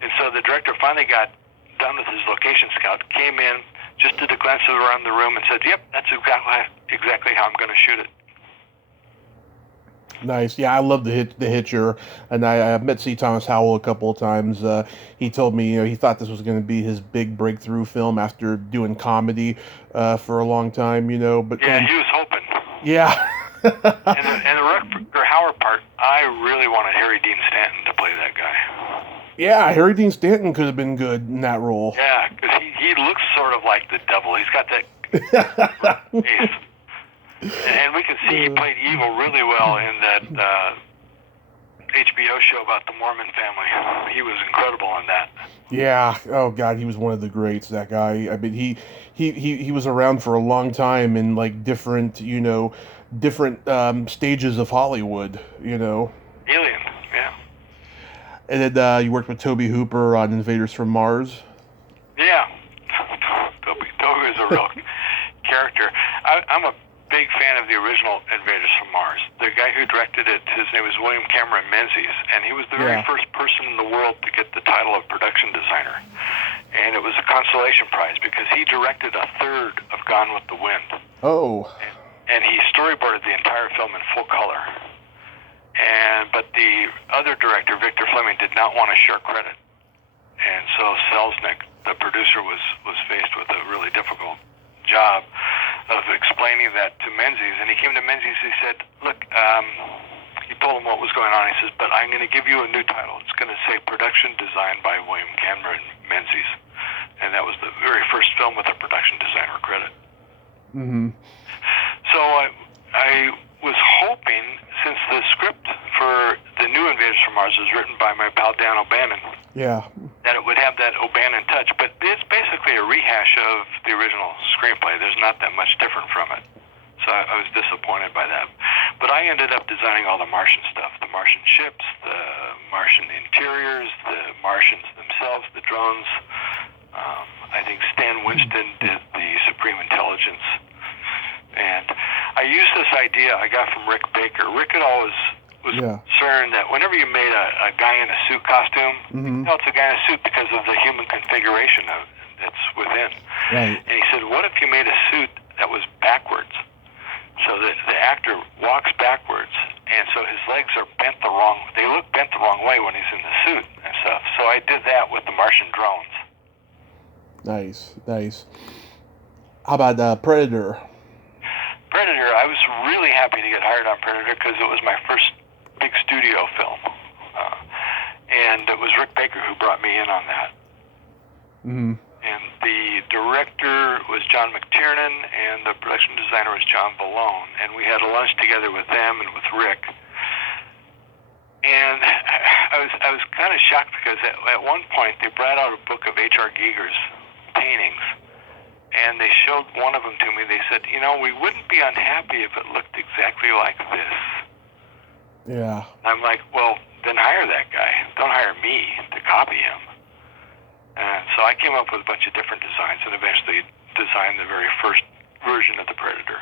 And so the director finally got done with his location scout, came in, just did a glance around the room and said, yep, that's exactly how I'm going to shoot it. Nice. Yeah, I love the Hitcher, and I met C. Thomas Howell a couple of times. He told me, he thought this was going to be his big breakthrough film after doing comedy for a long time, But yeah, he was hoping. Yeah. and the Rutger Hauer part, I really wanted Harry Dean Stanton to play that guy. Yeah, Harry Dean Stanton could have been good in that role. Yeah, because he looks sort of like the devil. He's got that face. And we can see he played evil really well in that HBO show about the Mormon family. He was incredible in that. Yeah. Oh God, he was one of the greats. That guy. I mean, he was around for a long time in like different stages of Hollywood. Alien. Yeah. And then you worked with Tobe Hooper on Invaders from Mars. Yeah. Tobe is a real character. I'm a big fan of the original Invaders from Mars. The guy who directed it, his name was William Cameron Menzies, and he was the very first person in the world to get the title of production designer. And it was a consolation prize because he directed a third of Gone with the Wind. Oh. And he storyboarded the entire film in full color. But the other director, Victor Fleming, did not want to share credit. And so Selznick, the producer, was faced with a really difficult job of explaining that to Menzies. And he came to Menzies, he said, look, he told him what was going on. He says, but I'm going to give you a new title. It's going to say Production Design by William Cameron Menzies. And that was the very first film with a production designer credit. Mm-hmm. So I was hoping, since the script for the new Invaders from Mars was written by my pal Dan O'Bannon, yeah, that it would have that O'Bannon touch, but it's basically a rehash of the original screenplay. There's not that much different from it. So I was disappointed by that. But I ended up designing all the Martian stuff, the Martian ships, the Martian interiors, the Martians themselves, the drones. I think Stan Winston did the Supreme Intelligence. And I used this idea I got from Rick Baker. Rick had always was concerned that whenever you made a guy in a suit costume, you know it's a guy in a suit because of the human configuration that's within. Right. And he said, what if you made a suit that was backwards? So that the actor walks backwards, and so his legs are bent they look bent the wrong way when he's in the suit and stuff. So I did that with the Martian drones. Nice. How about Predator? Predator, I was really happy to get hired on Predator because it was my first big studio film. And it was Rick Baker who brought me in on that. Mm-hmm. And the director was John McTiernan, and the production designer was John Ballone. And we had a lunch together with them and with Rick. And I was kind of shocked because at one point they brought out a book of H.R. Giger's paintings. And they showed one of them to me. They said, we wouldn't be unhappy if it looked exactly like this. Yeah. I'm like, well, then hire that guy. Don't hire me to copy him. And so I came up with a bunch of different designs and eventually designed the very first version of the Predator.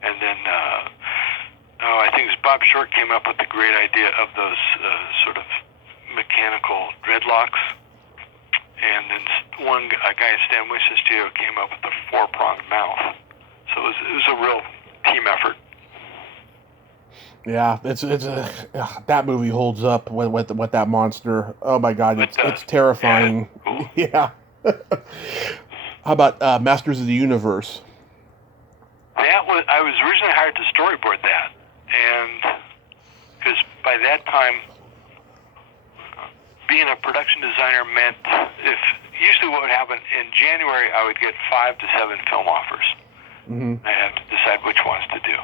And then, I think it was Bob Short came up with the great idea of those sort of mechanical dreadlocks. And then a guy at Stan Winston's studio came up with the four-pronged mouth. So it was a real team effort. Yeah, that movie holds up with that monster. Oh my God, it's terrifying. Yeah. Cool. How about Masters of the Universe? I was originally hired to storyboard that, and because by that time, being a production designer meant usually what would happen in January, I would get 5 to 7 film offers. Mm-hmm. I had to decide which ones to do.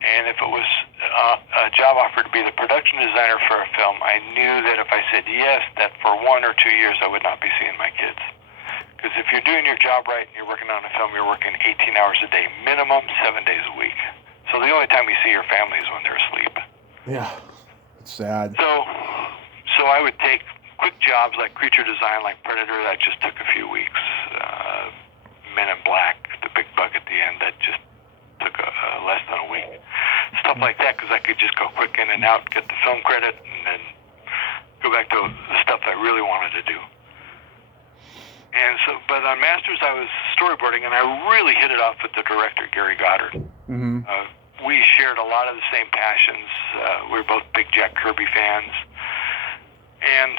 And if it was a job offer to be the production designer for a film, I knew that if I said yes, that for 1 or 2 years I would not be seeing my kids. Because if you're doing your job right and you're working on a film, you're working 18 hours a day, minimum 7 days a week. So the only time you see your family is when they're asleep. Yeah, it's sad. So I would take quick jobs like creature design, like Predator, that just took a few weeks. Men in Black, the big bug at the end, that just took less than a week. Stuff like that, because I could just go quick in and out, get the film credit, and then go back to the stuff I really wanted to do. And so, but on Masters, I was storyboarding, and I really hit it off with the director, Gary Goddard. Mm-hmm. We shared a lot of the same passions. We were both big Jack Kirby fans. And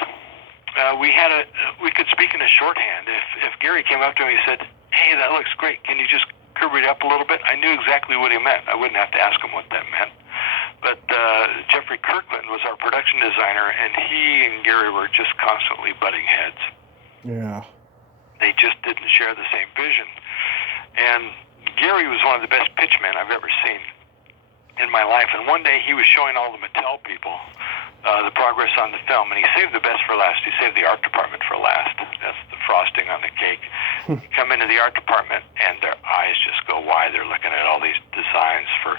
we could speak in a shorthand. If Gary came up to me and said, hey, that looks great, can you just curb it up a little bit? I knew exactly what he meant. I wouldn't have to ask him what that meant. But Jeffrey Kirkland was our production designer, and he and Gary were just constantly butting heads. Yeah. They just didn't share the same vision. And Gary was one of the best pitchmen I've ever seen in my life. And one day he was showing all the Mattel people the progress on the film, and he saved the best for last. He saved the art department for last. That's the frosting on the cake. You come into the art department, and their eyes just go wide. They're looking at all these designs for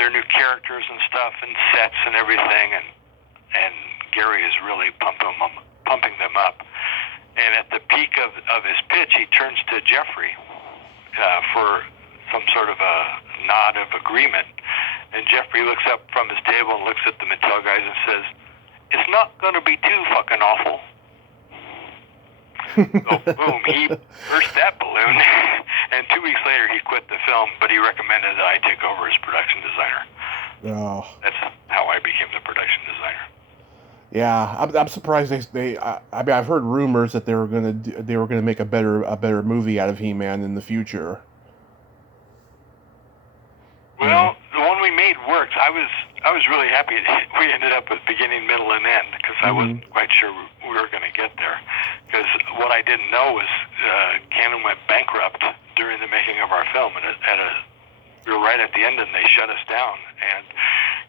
their new characters and stuff, and sets and everything. And Gary is really pumping them up. And at the peak of his pitch, he turns to Jeffrey for some sort of a nod of agreement. And Jeffrey looks up from his table and looks at the Mattel guys and says, it's not going to be too fucking awful. So, boom, he burst that balloon. And 2 weeks later, he quit the film, but he recommended that I take over as production designer. Oh. That's how I became the production designer. Yeah, I'm surprised I mean, I've heard rumors that they were gonna make a better movie out of He-Man in the future. Well, the one we made works. I was really happy. We ended up with beginning, middle, and end because I wasn't quite sure we were going to get there. Because what I didn't know was Canon went bankrupt during the making of our film, and we were right at the end, and they shut us down. And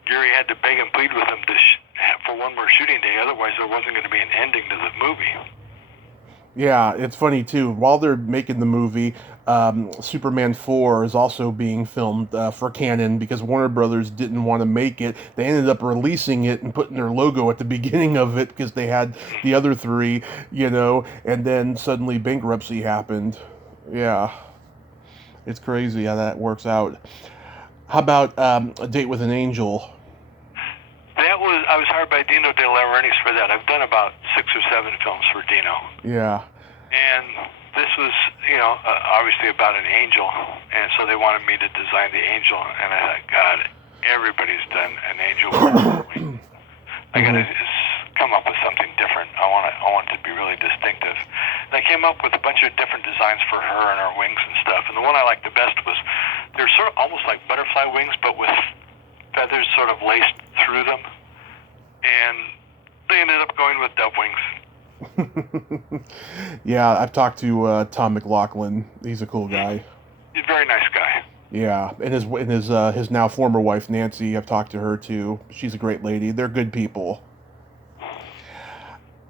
Gary had to beg and plead with them for one more shooting day. Otherwise, there wasn't going to be an ending to the movie. Yeah, it's funny too. While they're making the movie, Superman 4 is also being filmed for Canon because Warner Brothers didn't want to make it. They ended up releasing it and putting their logo at the beginning of it because they had the other three, and then suddenly bankruptcy happened. Yeah, it's crazy how that works out. How about A Date with an Angel? I was hired by Dino De Laurentiis for that. I've done about 6 or 7 films for Dino. Yeah. And this was, obviously about an angel, and so they wanted me to design the angel, and I thought, God, everybody's done an angel with wings. I gotta just come up with something different. I want it to be really distinctive. And I came up with a bunch of different designs for her and her wings and stuff, and the one I liked the best was, they're sort of almost like butterfly wings, but with feathers sort of laced through them, and they ended up going with dove wings. Yeah, I've talked to Tom McLaughlin. He's a cool guy. He's a very nice guy. Yeah, and his now former wife Nancy, I've talked to her too. She's a great lady. They're good people.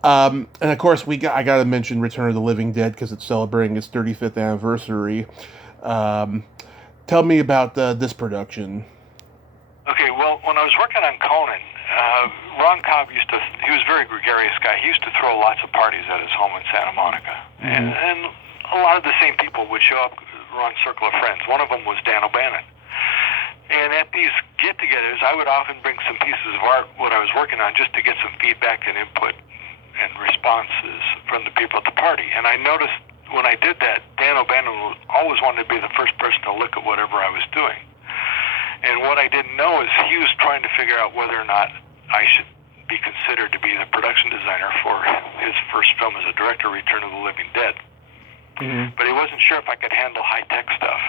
And of course, I got to mention Return of the Living Dead because it's celebrating its 35th anniversary. Tell me about this production. Okay, well, when I was working on Conan, Ron Cobb he was a very gregarious guy. He used to throw lots of parties at his home in Santa Monica. Mm-hmm. And a lot of the same people would show up, run Circle of Friends. One of them was Dan O'Bannon. And at these get-togethers, I would often bring some pieces of art, what I was working on, just to get some feedback and input and responses from the people at the party. And I noticed when I did that, Dan O'Bannon always wanted to be the first person to look at whatever I was doing. And what I didn't know is he was trying to figure out whether or not I should be considered to be the production designer for his first film as a director, Return of the Living Dead. Mm-hmm. But he wasn't sure if I could handle high-tech stuff.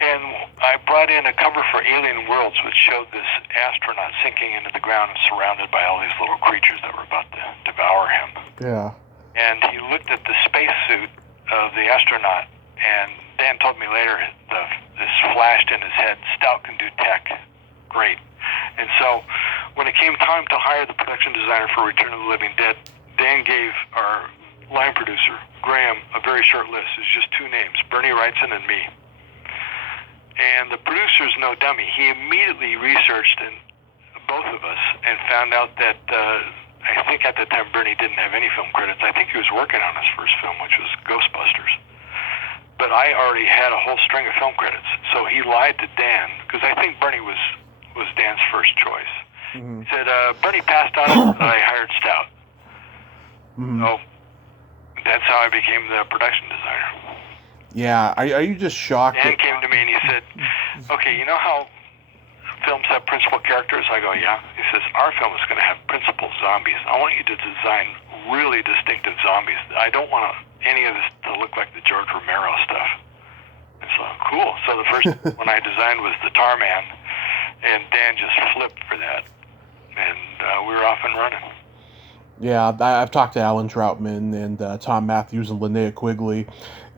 And I brought in a cover for Alien Worlds, which showed this astronaut sinking into the ground and surrounded by all these little creatures that were about to devour him. Yeah. And he looked at the spacesuit of the astronaut, and Dan told me later this flashed in his head, Stout can do tech. Great. And so when it came time to hire the production designer for Return of the Living Dead, Dan gave our line producer, Graham, a very short list. It's just 2 names, Bernie Wrightson and me. And the producer's no dummy. He immediately researched both of us and found out that I think at the time Bernie didn't have any film credits. I think he was working on his first film, which was Ghostbusters. But I already had a whole string of film credits. So he lied to Dan, because I think Bernie was Dan's first choice. Mm-hmm. He said, Bernie passed on it, and I hired Stout. Mm-hmm. So that's how I became the production designer. Yeah, are you just shocked? Dan came to me and he said, okay, you know how films have principal characters? I go, yeah. He says, our film is going to have principal zombies. I want you to design really distinctive zombies. I don't want any of this to look like the George Romero stuff. And so, cool. So the first one I designed was the Tar Man, and Dan just flipped for that. And we were off and running. Yeah, I've talked to Alan Troutman and Tom Matthews and Linnea Quigley.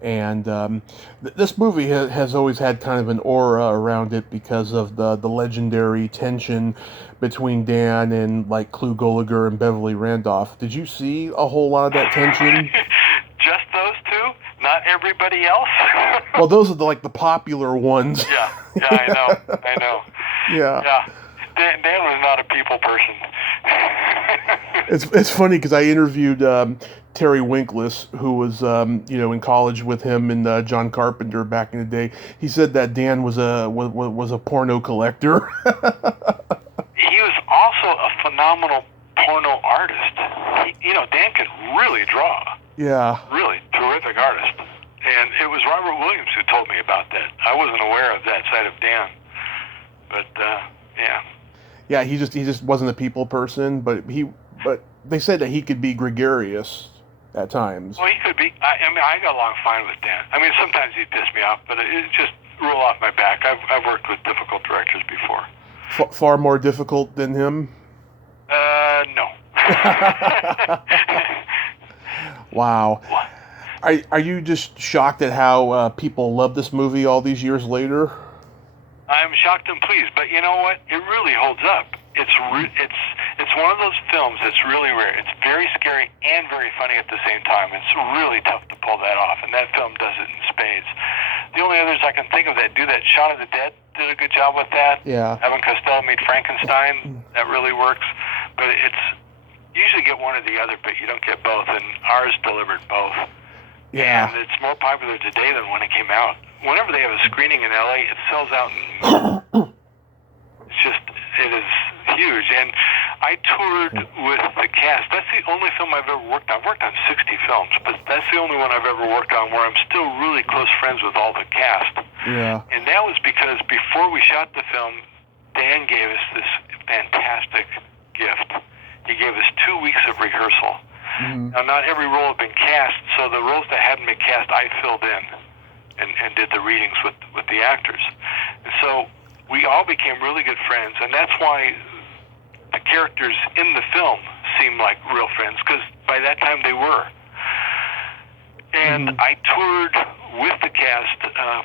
And this movie has always had kind of an aura around it because of the legendary tension between Dan and like Clu Gulager and Beverly Randolph. Did you see a whole lot of that tension? Just those 2? Not everybody else? Well, those are the popular ones. Yeah, I know. Yeah. Dan was not a people person. It's funny because I interviewed Terry Winkless, who was in college with him and John Carpenter back in the day. He said that Dan was a porno collector. He was also a phenomenal porno artist. Dan could really draw. Yeah. Really terrific artist. And it was Robert Williams who told me about that. I wasn't aware of that side of Dan. But yeah. Yeah, he just wasn't a people person, but they said that he could be gregarious at times. Well, he could be. I got along fine with Dan. I mean, sometimes he'd piss me off, but it just roll off my back. I've worked with difficult directors before. Far more difficult than him? No. Wow. Are you just shocked at how people love this movie all these years later? I'm shocked and pleased, but you know what? It really holds up. It's It's one of those films that's really rare. It's very scary and very funny at the same time. It's really tough to pull that off, and that film does it in spades. The only others I can think of that do that, Shaun of the Dead did a good job with that. Yeah. Evan Costello made Frankenstein. That really works. But it's you usually get one or the other, but you don't get both, and ours delivered both. Yeah. And it's more popular today than when it came out. Whenever they have a screening in LA, it sells out. It is huge. And I toured with the cast. That's the only film I've ever worked on. I've worked on 60 films, but that's the only one I've ever worked on where I'm still really close friends with all the cast. Yeah. And that was because before we shot the film, Dan gave us this fantastic gift. He gave us 2 weeks of rehearsal. Mm-hmm. Now, not every role had been cast, so the roles that hadn't been cast, I filled in and did the readings with the actors. And so we all became really good friends, and that's why the characters in the film seem like real friends, because by that time they were. And I toured with the cast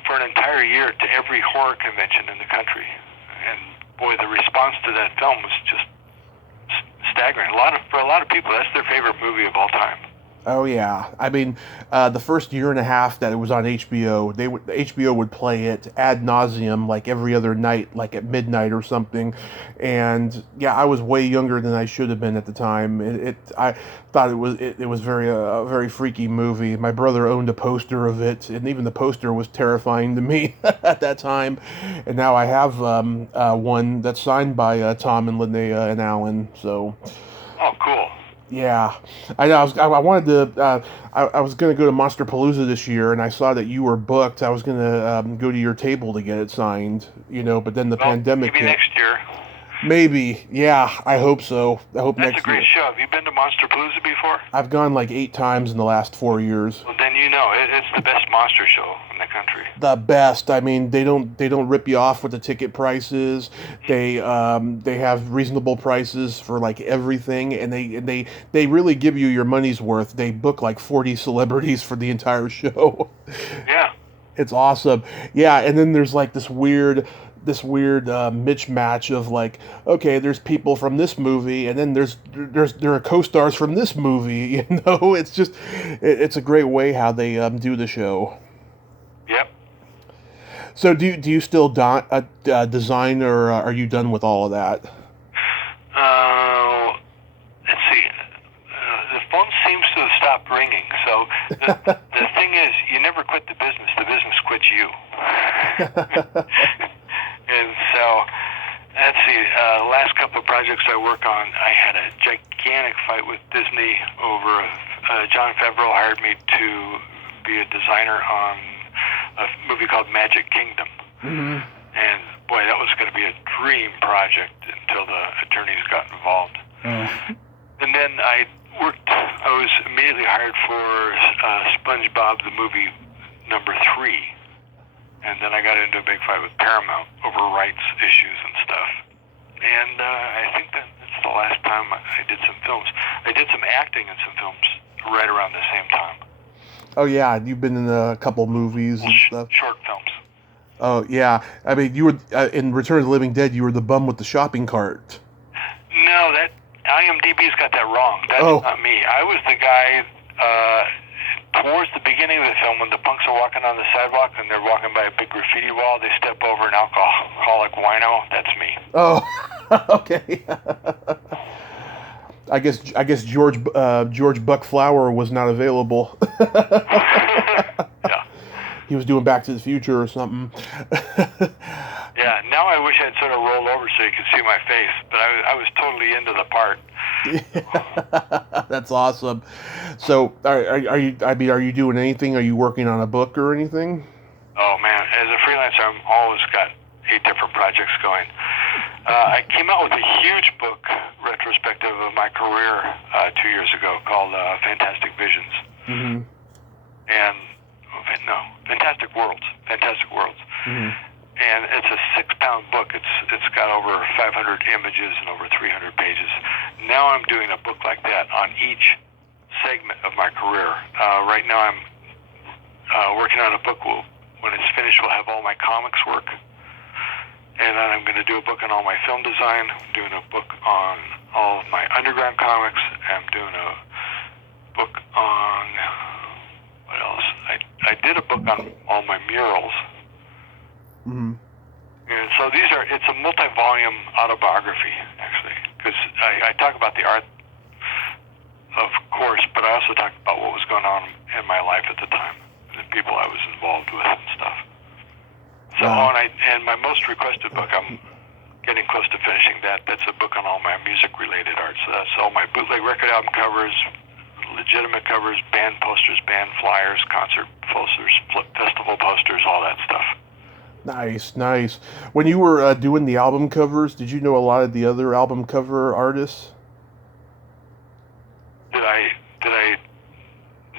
for an entire year to every horror convention in the country. And boy, the response to that film was just staggering. For a lot of people, that's their favorite movie of all time. Oh yeah, I mean, the first year and a half that it was on HBO, HBO would play it ad nauseum, like every other night, like at midnight or something. And yeah, I was way younger than I should have been at the time. I thought it was very freaky movie. My brother owned a poster of it, and even the poster was terrifying to me at that time. And now I have one that's signed by Tom and Linnea and Alan. So. Oh, cool. Yeah, I wanted to. I was going to go to Monsterpalooza this year, and I saw that you were booked. I was going to go to your table to get it signed, but then the pandemic maybe hit. Next year. Maybe, yeah. I hope so. I hope That's next a great year. show. Have you been to Monsterpalooza before? I've gone like 8 times in the last 4 years. Well, then it's the best monster show in the country. The best. I mean, they don't rip you off with the ticket prices. They have reasonable prices for like everything, and they really give you your money's worth. They book like 40 celebrities for the entire show. Yeah. It's awesome. Yeah, and then there's like this weird mismatch of like, okay, there's people from this movie, and then there are co-stars from this movie. It's just it's a great way how they do the show. Yep. So do you still design, or are you done with all of that? Let's see. The phone seems to have stopped ringing. So the thing is, you never quit the business. The business quits you. And so, let's see, the last couple of projects I work on, I had a gigantic fight with Disney over, Jon Favreau hired me to be a designer on a movie called Magic Kingdom. Mm-hmm. And boy, that was going to be a dream project until the attorneys got involved. And then I was immediately hired for SpongeBob the movie number 3. And then I got into a big fight with Paramount over rights issues and stuff. And I think that's the last time I did some films. I did some acting in some films right around the same time. Oh yeah, you've been in a couple movies and stuff. Short films. Oh yeah, I mean you were in Return of the Living Dead. You were the bum with the shopping cart. No, that IMDb's got that wrong. That's not me. I was the guy. Towards the beginning of the film, when the punks are walking on the sidewalk and they're walking by a big graffiti wall, they step over an alcoholic wino. That's me. Oh, okay. I guess George Buck Flower was not available. Yeah. He was doing Back to the Future or something. Yeah. Now I wish I'd sort of rolled over so you could see my face, but I was totally into the part. That's awesome. So, are you doing anything? Are you working on a book or anything? Oh man, as a freelancer, I'm always got 8 different projects going. I came out with a huge book retrospective of my career 2 years ago called Fantastic Visions. Mm-hmm. And Fantastic Worlds. Fantastic Worlds. Mm-hmm. And it's a 6-pound book. It's got over 500 images and over 300 pages. Now I'm doing a book like that on each segment of my career. Right now I'm working on a book. When it's finished, we'll have all my comics work. And then I'm going to do a book on all my film design. I'm doing a book on all of my underground comics. I'm doing a book on, what else? I did a book on all my murals. Mm-hmm. And so it's a multi-volume autobiography, actually, because I talk about the art, of course, but I also talk about what was going on in my life at the time, and the people I was involved with and stuff. So, and my most requested book, I'm getting close to finishing that. That's a book on all my music-related art. So that's all my bootleg record album covers, legitimate covers, band posters, band flyers, concert posters, festival posters, all that stuff. Nice, nice. When you were doing the album covers, did you know a lot of the other album cover artists? Did I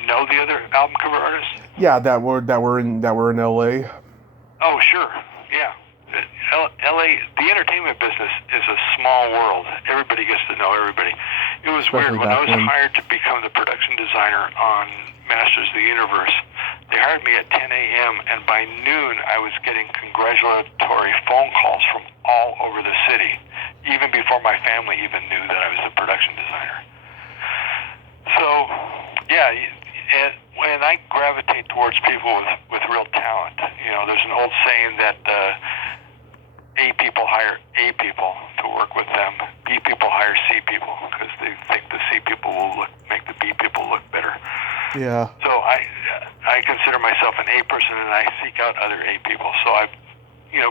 know the other album cover artists? Yeah, that were in LA. Oh, sure. Yeah. LA, the entertainment business is a small world. Everybody gets to know everybody. It was Especially weird. When I was then. hired to become the production designer on Masters of the Universe, they hired me at 10 a.m., and by noon, I was getting congratulatory phone calls from all over the city, even before my family even knew that I was the production designer. So, yeah, and when I gravitate towards people with real talent, there's an old saying that A people hire A people to work with them. B people hire C people because they think the C people will make the B people look better. Yeah. So I consider myself an A person, and I seek out other A people. So I,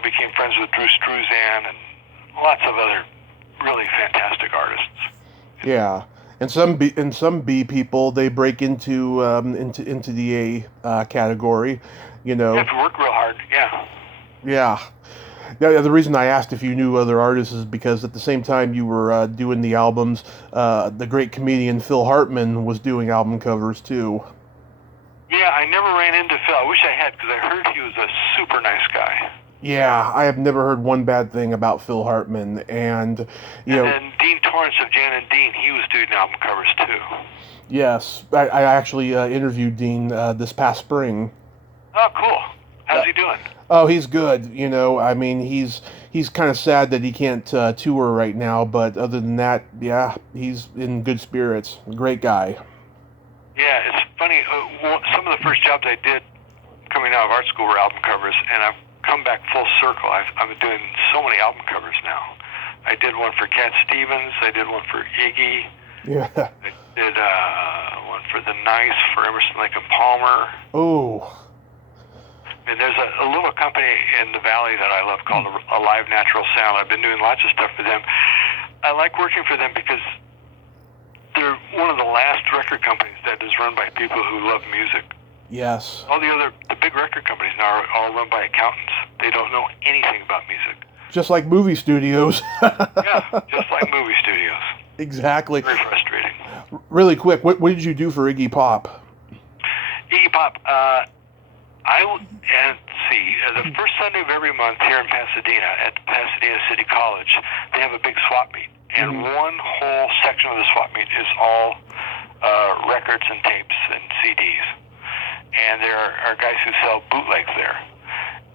became friends with Drew Struzan and lots of other really fantastic artists. Yeah. And some B people, they break into the A category, You have to work real hard. Yeah. Yeah. The reason I asked if you knew other artists is because at the same time you were doing the albums, the great comedian Phil Hartman was doing album covers too. Yeah, I never ran into Phil. I wish I had, because I heard he was a super nice guy. Yeah, I have never heard one bad thing about Phil Hartman, and then Dean Torrance of Jan and Dean, he was doing album covers too. Yes, I actually interviewed Dean this past spring. Oh, cool. How's he doing? Oh, he's good. I mean, he's kind of sad that he can't tour right now, but other than that, yeah, he's in good spirits. Great guy. Yeah, it's funny. Some of the first jobs I did coming out of art school were album covers, and I've come back full circle. I'm doing so many album covers now. I did one for Cat Stevens. I did one for Iggy. Yeah. I did one for The Nice for Emerson, Lake and Palmer. Oh. And there's a little company in the Valley that I love called Alive Natural Sound. I've been doing lots of stuff for them. I like working for them because they're one of the last record companies that is run by people who love music. Yes. All the big record companies now are all run by accountants. They don't know anything about music. Just like movie studios. Yeah, just like movie studios. Exactly. Very frustrating. Really quick, what did you do for Iggy Pop? Iggy Pop, the first Sunday of every month here in Pasadena at Pasadena City College, they have a big swap meet. And one whole section of the swap meet is all records and tapes and CDs. And there are guys who sell bootlegs there.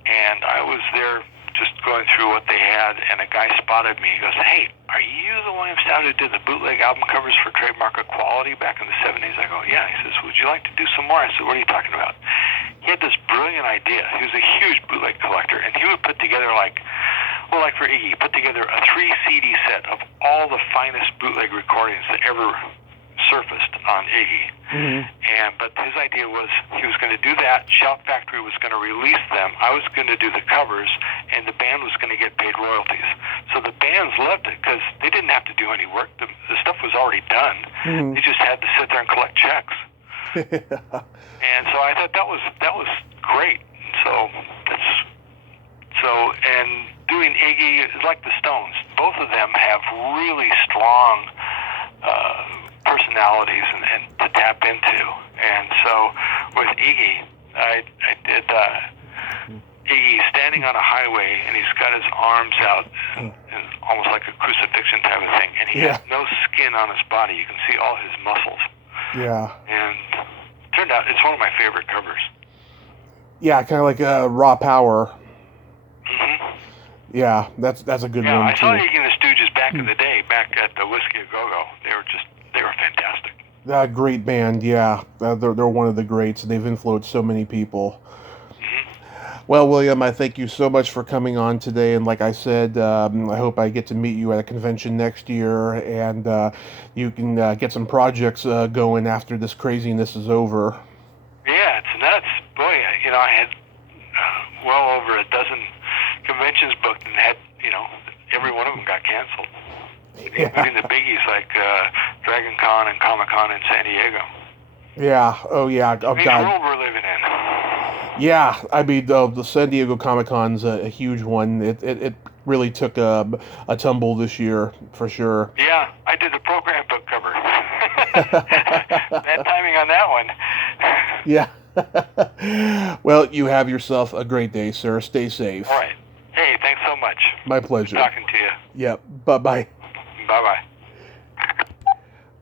And I was there just going through what they had, and a guy spotted me. He goes, "Hey, are you the William Stout who did the bootleg album covers for Trademark Equality back in the 70s? I go, "Yeah." He says, "Would you like to do some more?" I said, "What are you talking about?" He had this brilliant idea. He was a huge bootleg collector, and he would put together like for Iggy, he put together a 3 CD set of all the finest bootleg recordings that ever surfaced on Iggy. But his idea was he was going to do that. Shout Factory was going to release them. I was going to do the covers, and the band was going to get paid royalties. So the bands loved it because they didn't have to do any work. The stuff was already done. They just had to sit there and collect checks. And so I thought that was great. And doing Iggy is like the Stones. Both of them have really strong personalities and to tap into. And so with Iggy, I did Iggy standing on a highway, and he's got his arms out, almost like a crucifixion type of thing, and he has no skin on his body. You can see all his muscles. Yeah. And it turned out it's one of my favorite covers. Yeah, kind of like Raw Power. Yeah, that's a good Yeah, one I saw too. Iggy and the Stooges back in the day, back at the Whiskey A Go Go. They were fantastic. Great band, yeah. They're one of the greats. They've influenced so many people. Well, William, I thank you so much for coming on today. And like I said, I hope I get to meet you at a convention next year, and you can get some projects going after this craziness is over. Yeah, it's nuts. Boy, I had well over a dozen conventions booked and had, every one of them got canceled, including the biggies like Dragon Con and Comic Con in San Diego. Yeah. Oh, yeah. Oh, Strange God. world we're living in. Yeah. I mean, the San Diego Comic Con's a huge one. It really took a tumble this year, for sure. Yeah, I did the program book cover. Bad timing on that one. Yeah. Well, you have yourself a great day, sir. Stay safe. All right. Hey, thanks so much. My pleasure. Good talking to you. Yep. Bye-bye. Bye-bye.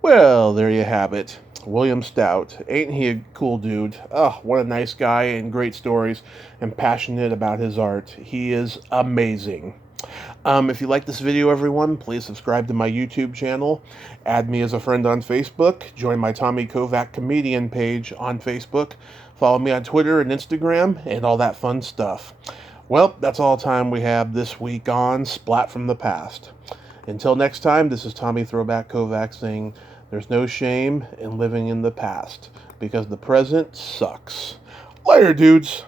Well, there you have it. William Stout. Ain't he a cool dude? Oh, what a nice guy, and great stories, and passionate about his art. He is amazing. If you like this video, everyone, please subscribe to my YouTube channel. Add me as a friend on Facebook. Join my Tommy Kovac comedian page on Facebook. Follow me on Twitter and Instagram, and all that fun stuff. Well, that's all the time we have this week on Splat from the Past. Until next time, this is Tommy Throwback Kovac saying, there's no shame in living in the past, because the present sucks. Later, dudes.